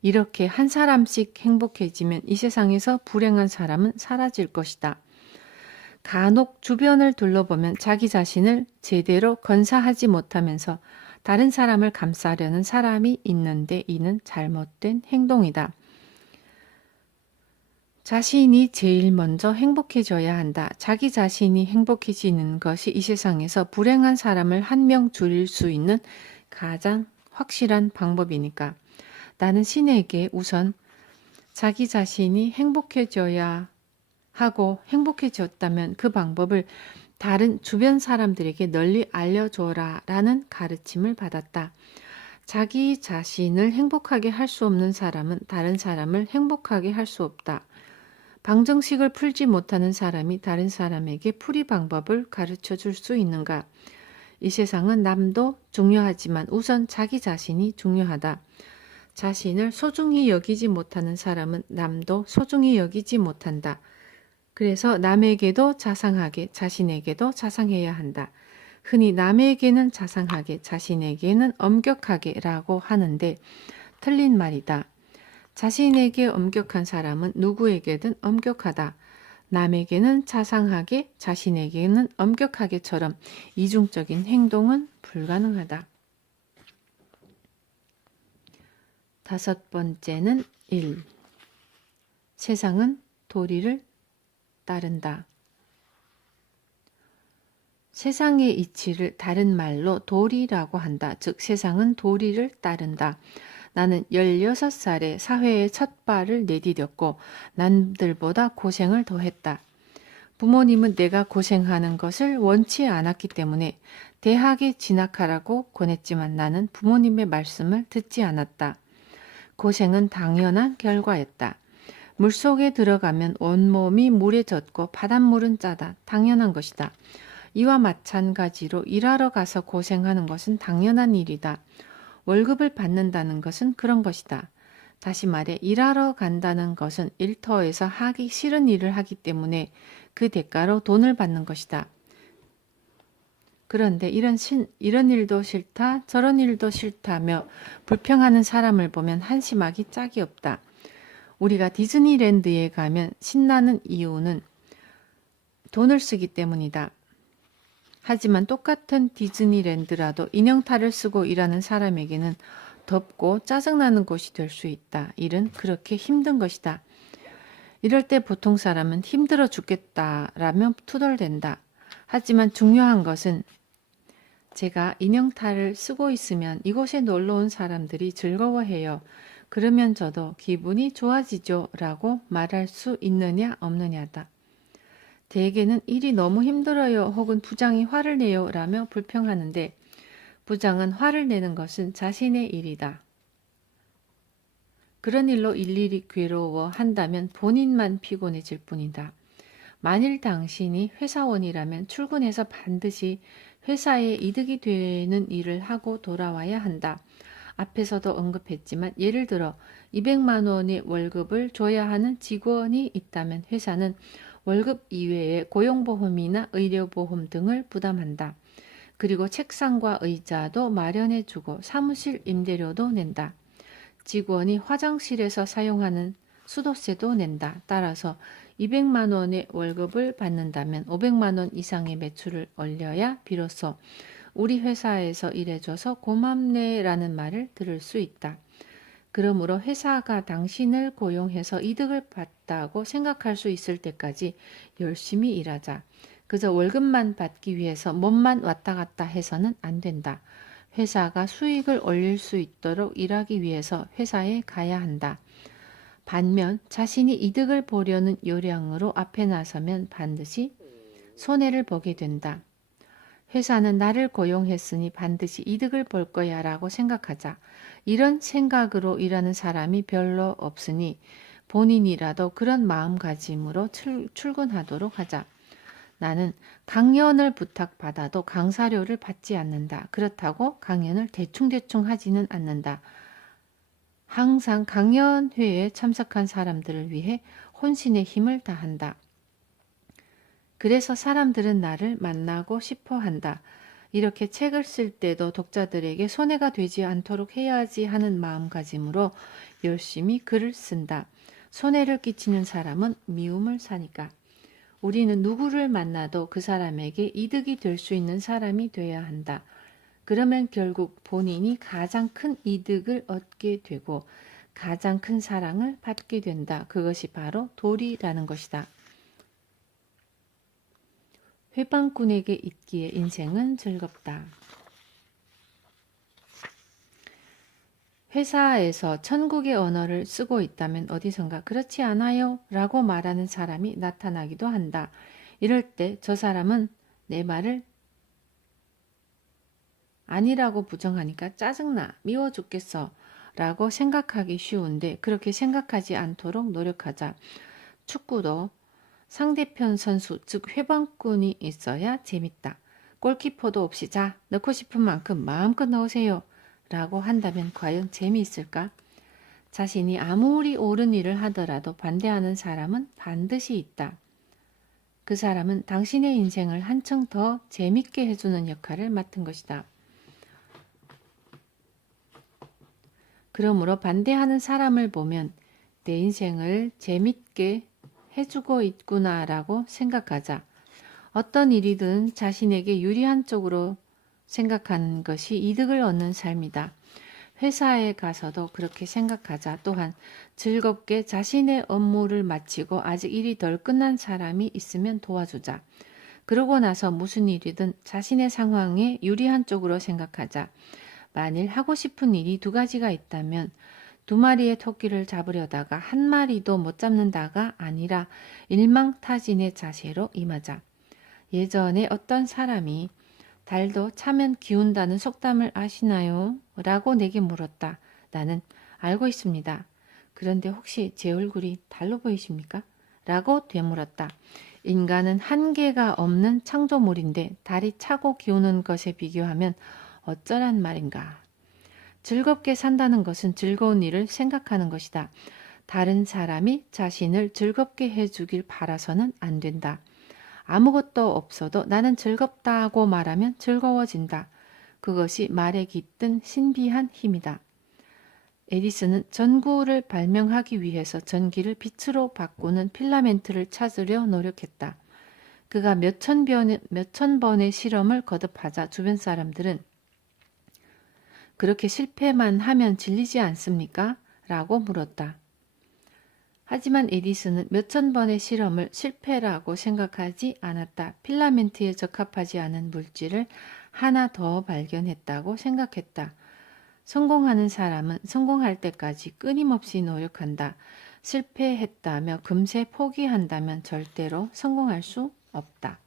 이렇게 한 사람씩 행복해지면 이 세상에서 불행한 사람은 사라질 것이다. 간혹 주변을 둘러보면 자기 자신을 제대로 건사하지 못하면서 다른 사람을 감싸려는 사람이 있는데 이는 잘못된 행동이다. 자신이 제일 먼저 행복해져야 한다. 자기 자신이 행복해지는 것이 이 세상에서 불행한 사람을 한 명 줄일 수 있는 가장 확실한 방법이니까. 나는 신에게 우선 자기 자신이 행복해져야 하고 행복해졌다면 그 방법을 다른 주변 사람들에게 널리 알려줘라 라는 가르침을 받았다. 자기 자신을 행복하게 할 수 없는 사람은 다른 사람을 행복하게 할 수 없다. 방정식을 풀지 못하는 사람이 다른 사람에게 풀이 방법을 가르쳐 줄 수 있는가? 이 세상은 남도 중요하지만 우선 자기 자신이 중요하다. 자신을 소중히 여기지 못하는 사람은 남도 소중히 여기지 못한다. 그래서 남에게도 자상하게 자신에게도 자상해야 한다. 흔히 남에게는 자상하게 자신에게는 엄격하게 라고 하는데 틀린 말이다. 자신에게 엄격한 사람은 누구에게든 엄격하다. 남에게는 자상하게 자신에게는 엄격하게처럼 이중적인 행동은 불가능하다. 5번째는 1. 세상은 도리를 따른다. 세상의 이치를 다른 말로 도리라고 한다. 즉 세상은 도리를 따른다. 나는 16살에 사회에 첫 발을 내디뎠고 남들보다 고생을 더했다. 부모님은 내가 고생하는 것을 원치 않았기 때문에 대학에 진학하라고 권했지만 나는 부모님의 말씀을 듣지 않았다. 고생은 당연한 결과였다. 물속에 들어가면 온몸이 물에 젖고 바닷물은 짜다. 당연한 것이다. 이와 마찬가지로 일하러 가서 고생하는 것은 당연한 일이다. 월급을 받는다는 것은 그런 것이다. 다시 말해 일하러 간다는 것은 일터에서 하기 싫은 일을 하기 때문에 그 대가로 돈을 받는 것이다. 그런데 이런 일도 싫다, 저런 일도 싫다며 불평하는 사람을 보면 한심하기 짝이 없다. 우리가 디즈니랜드에 가면 신나는 이유는 돈을 쓰기 때문이다. 하지만 똑같은 디즈니랜드라도 인형탈을 쓰고 일하는 사람에게는 덥고 짜증나는 곳이 될 수 있다. 일은 그렇게 힘든 것이다. 이럴 때 보통 사람은 힘들어 죽겠다라며 투덜댄다. 하지만 중요한 것은 제가 인형탈을 쓰고 있으면 이곳에 놀러 온 사람들이 즐거워해요. 그러면 저도 기분이 좋아지죠 라고 말할 수 있느냐 없느냐다. 대개는 일이 너무 힘들어요 혹은 부장이 화를 내요 라며 불평하는데 부장은 화를 내는 것은 자신의 일이다. 그런 일로 일일이 괴로워한다면 본인만 피곤해질 뿐이다. 만일 당신이 회사원이라면 출근해서 반드시 회사에 이득이 되는 일을 하고 돌아와야 한다. 앞에서도 언급했지만 예를 들어 200만 원의 월급을 줘야 하는 직원이 있다면 회사는 월급 이외에 고용보험이나 의료보험 등을 부담한다. 그리고 책상과 의자도 마련해주고 사무실 임대료도 낸다. 직원이 화장실에서 사용하는 수도세도 낸다. 따라서 200만 원의 월급을 받는다면 500만 원 이상의 매출을 올려야 비로소 우리 회사에서 일해줘서 고맙네라는 말을 들을 수 있다. 그러므로 회사가 당신을 고용해서 이득을 봤다고 생각할 수 있을 때까지 열심히 일하자. 그저 월급만 받기 위해서 몸만 왔다 갔다 해서는 안 된다. 회사가 수익을 올릴 수 있도록 일하기 위해서 회사에 가야 한다. 반면 자신이 이득을 보려는 요량으로 앞에 나서면 반드시 손해를 보게 된다. 회사는 나를 고용했으니 반드시 이득을 볼 거야 라고 생각하자. 이런 생각으로 일하는 사람이 별로 없으니 본인이라도 그런 마음가짐으로 출근하도록 하자. 나는 강연을 부탁받아도 강사료를 받지 않는다. 그렇다고 강연을 대충대충 하지는 않는다. 항상 강연회에 참석한 사람들을 위해 혼신의 힘을 다한다. 그래서 사람들은 나를 만나고 싶어 한다. 이렇게 책을 쓸 때도 독자들에게 손해가 되지 않도록 해야지 하는 마음가짐으로 열심히 글을 쓴다. 손해를 끼치는 사람은 미움을 사니까. 우리는 누구를 만나도 그 사람에게 이득이 될 수 있는 사람이 돼야 한다. 그러면 결국 본인이 가장 큰 이득을 얻게 되고 가장 큰 사랑을 받게 된다. 그것이 바로 도리라는 것이다. 회방꾼에게 있기에 인생은 즐겁다. 회사에서 천국의 언어를 쓰고 있다면 어디선가 그렇지 않아요? 라고 말하는 사람이 나타나기도 한다. 이럴 때 저 사람은 내 말을 아니라고 부정하니까 짜증나, 미워 죽겠어 라고 생각하기 쉬운데 그렇게 생각하지 않도록 노력하자. 축구도 상대편 선수, 즉 회방꾼이 있어야 재밌다. 골키퍼도 없이 자, 넣고 싶은 만큼 마음껏 넣으세요 라고 한다면 과연 재미있을까? 자신이 아무리 옳은 일을 하더라도 반대하는 사람은 반드시 있다. 그 사람은 당신의 인생을 한층 더 재밌게 해주는 역할을 맡은 것이다. 그러므로 반대하는 사람을 보면 내 인생을 재밌게 해주고 있구나라고 생각하자. 어떤 일이든 자신에게 유리한 쪽으로 생각하는 것이 이득을 얻는 삶이다. 회사에 가서도 그렇게 생각하자. 또한 즐겁게 자신의 업무를 마치고 아직 일이 덜 끝난 사람이 있으면 도와주자. 그러고 나서 무슨 일이든 자신의 상황에 유리한 쪽으로 생각하자. 만일 하고 싶은 일이 두 가지가 있다면 두 마리의 토끼를 잡으려다가 한 마리도 못 잡는다가 아니라 일망타진의 자세로 임하자. 예전에 어떤 사람이 달도 차면 기운다는 속담을 아시나요? 라고 내게 물었다. 나는 알고 있습니다. 그런데 혹시 제 얼굴이 달로 보이십니까? 라고 되물었다. 인간은 한계가 없는 창조물인데 달이 차고 기우는 것에 비교하면 어쩌란 말인가. 즐겁게 산다는 것은 즐거운 일을 생각하는 것이다. 다른 사람이 자신을 즐겁게 해주길 바라서는 안 된다. 아무것도 없어도 나는 즐겁다고 말하면 즐거워진다. 그것이 말에 깃든 신비한 힘이다. 에디슨은 전구를 발명하기 위해서 전기를 빛으로 바꾸는 필라멘트를 찾으려 노력했다. 그가 몇천 번의 실험을 거듭하자 주변 사람들은 그렇게 실패만 하면 질리지 않습니까? 라고 물었다. 하지만 에디슨은 몇천 번의 실험을 실패라고 생각하지 않았다. 필라멘트에 적합하지 않은 물질을 하나 더 발견했다고 생각했다. 성공하는 사람은 성공할 때까지 끊임없이 노력한다. 실패했다며 금세 포기한다면 절대로 성공할 수 없다.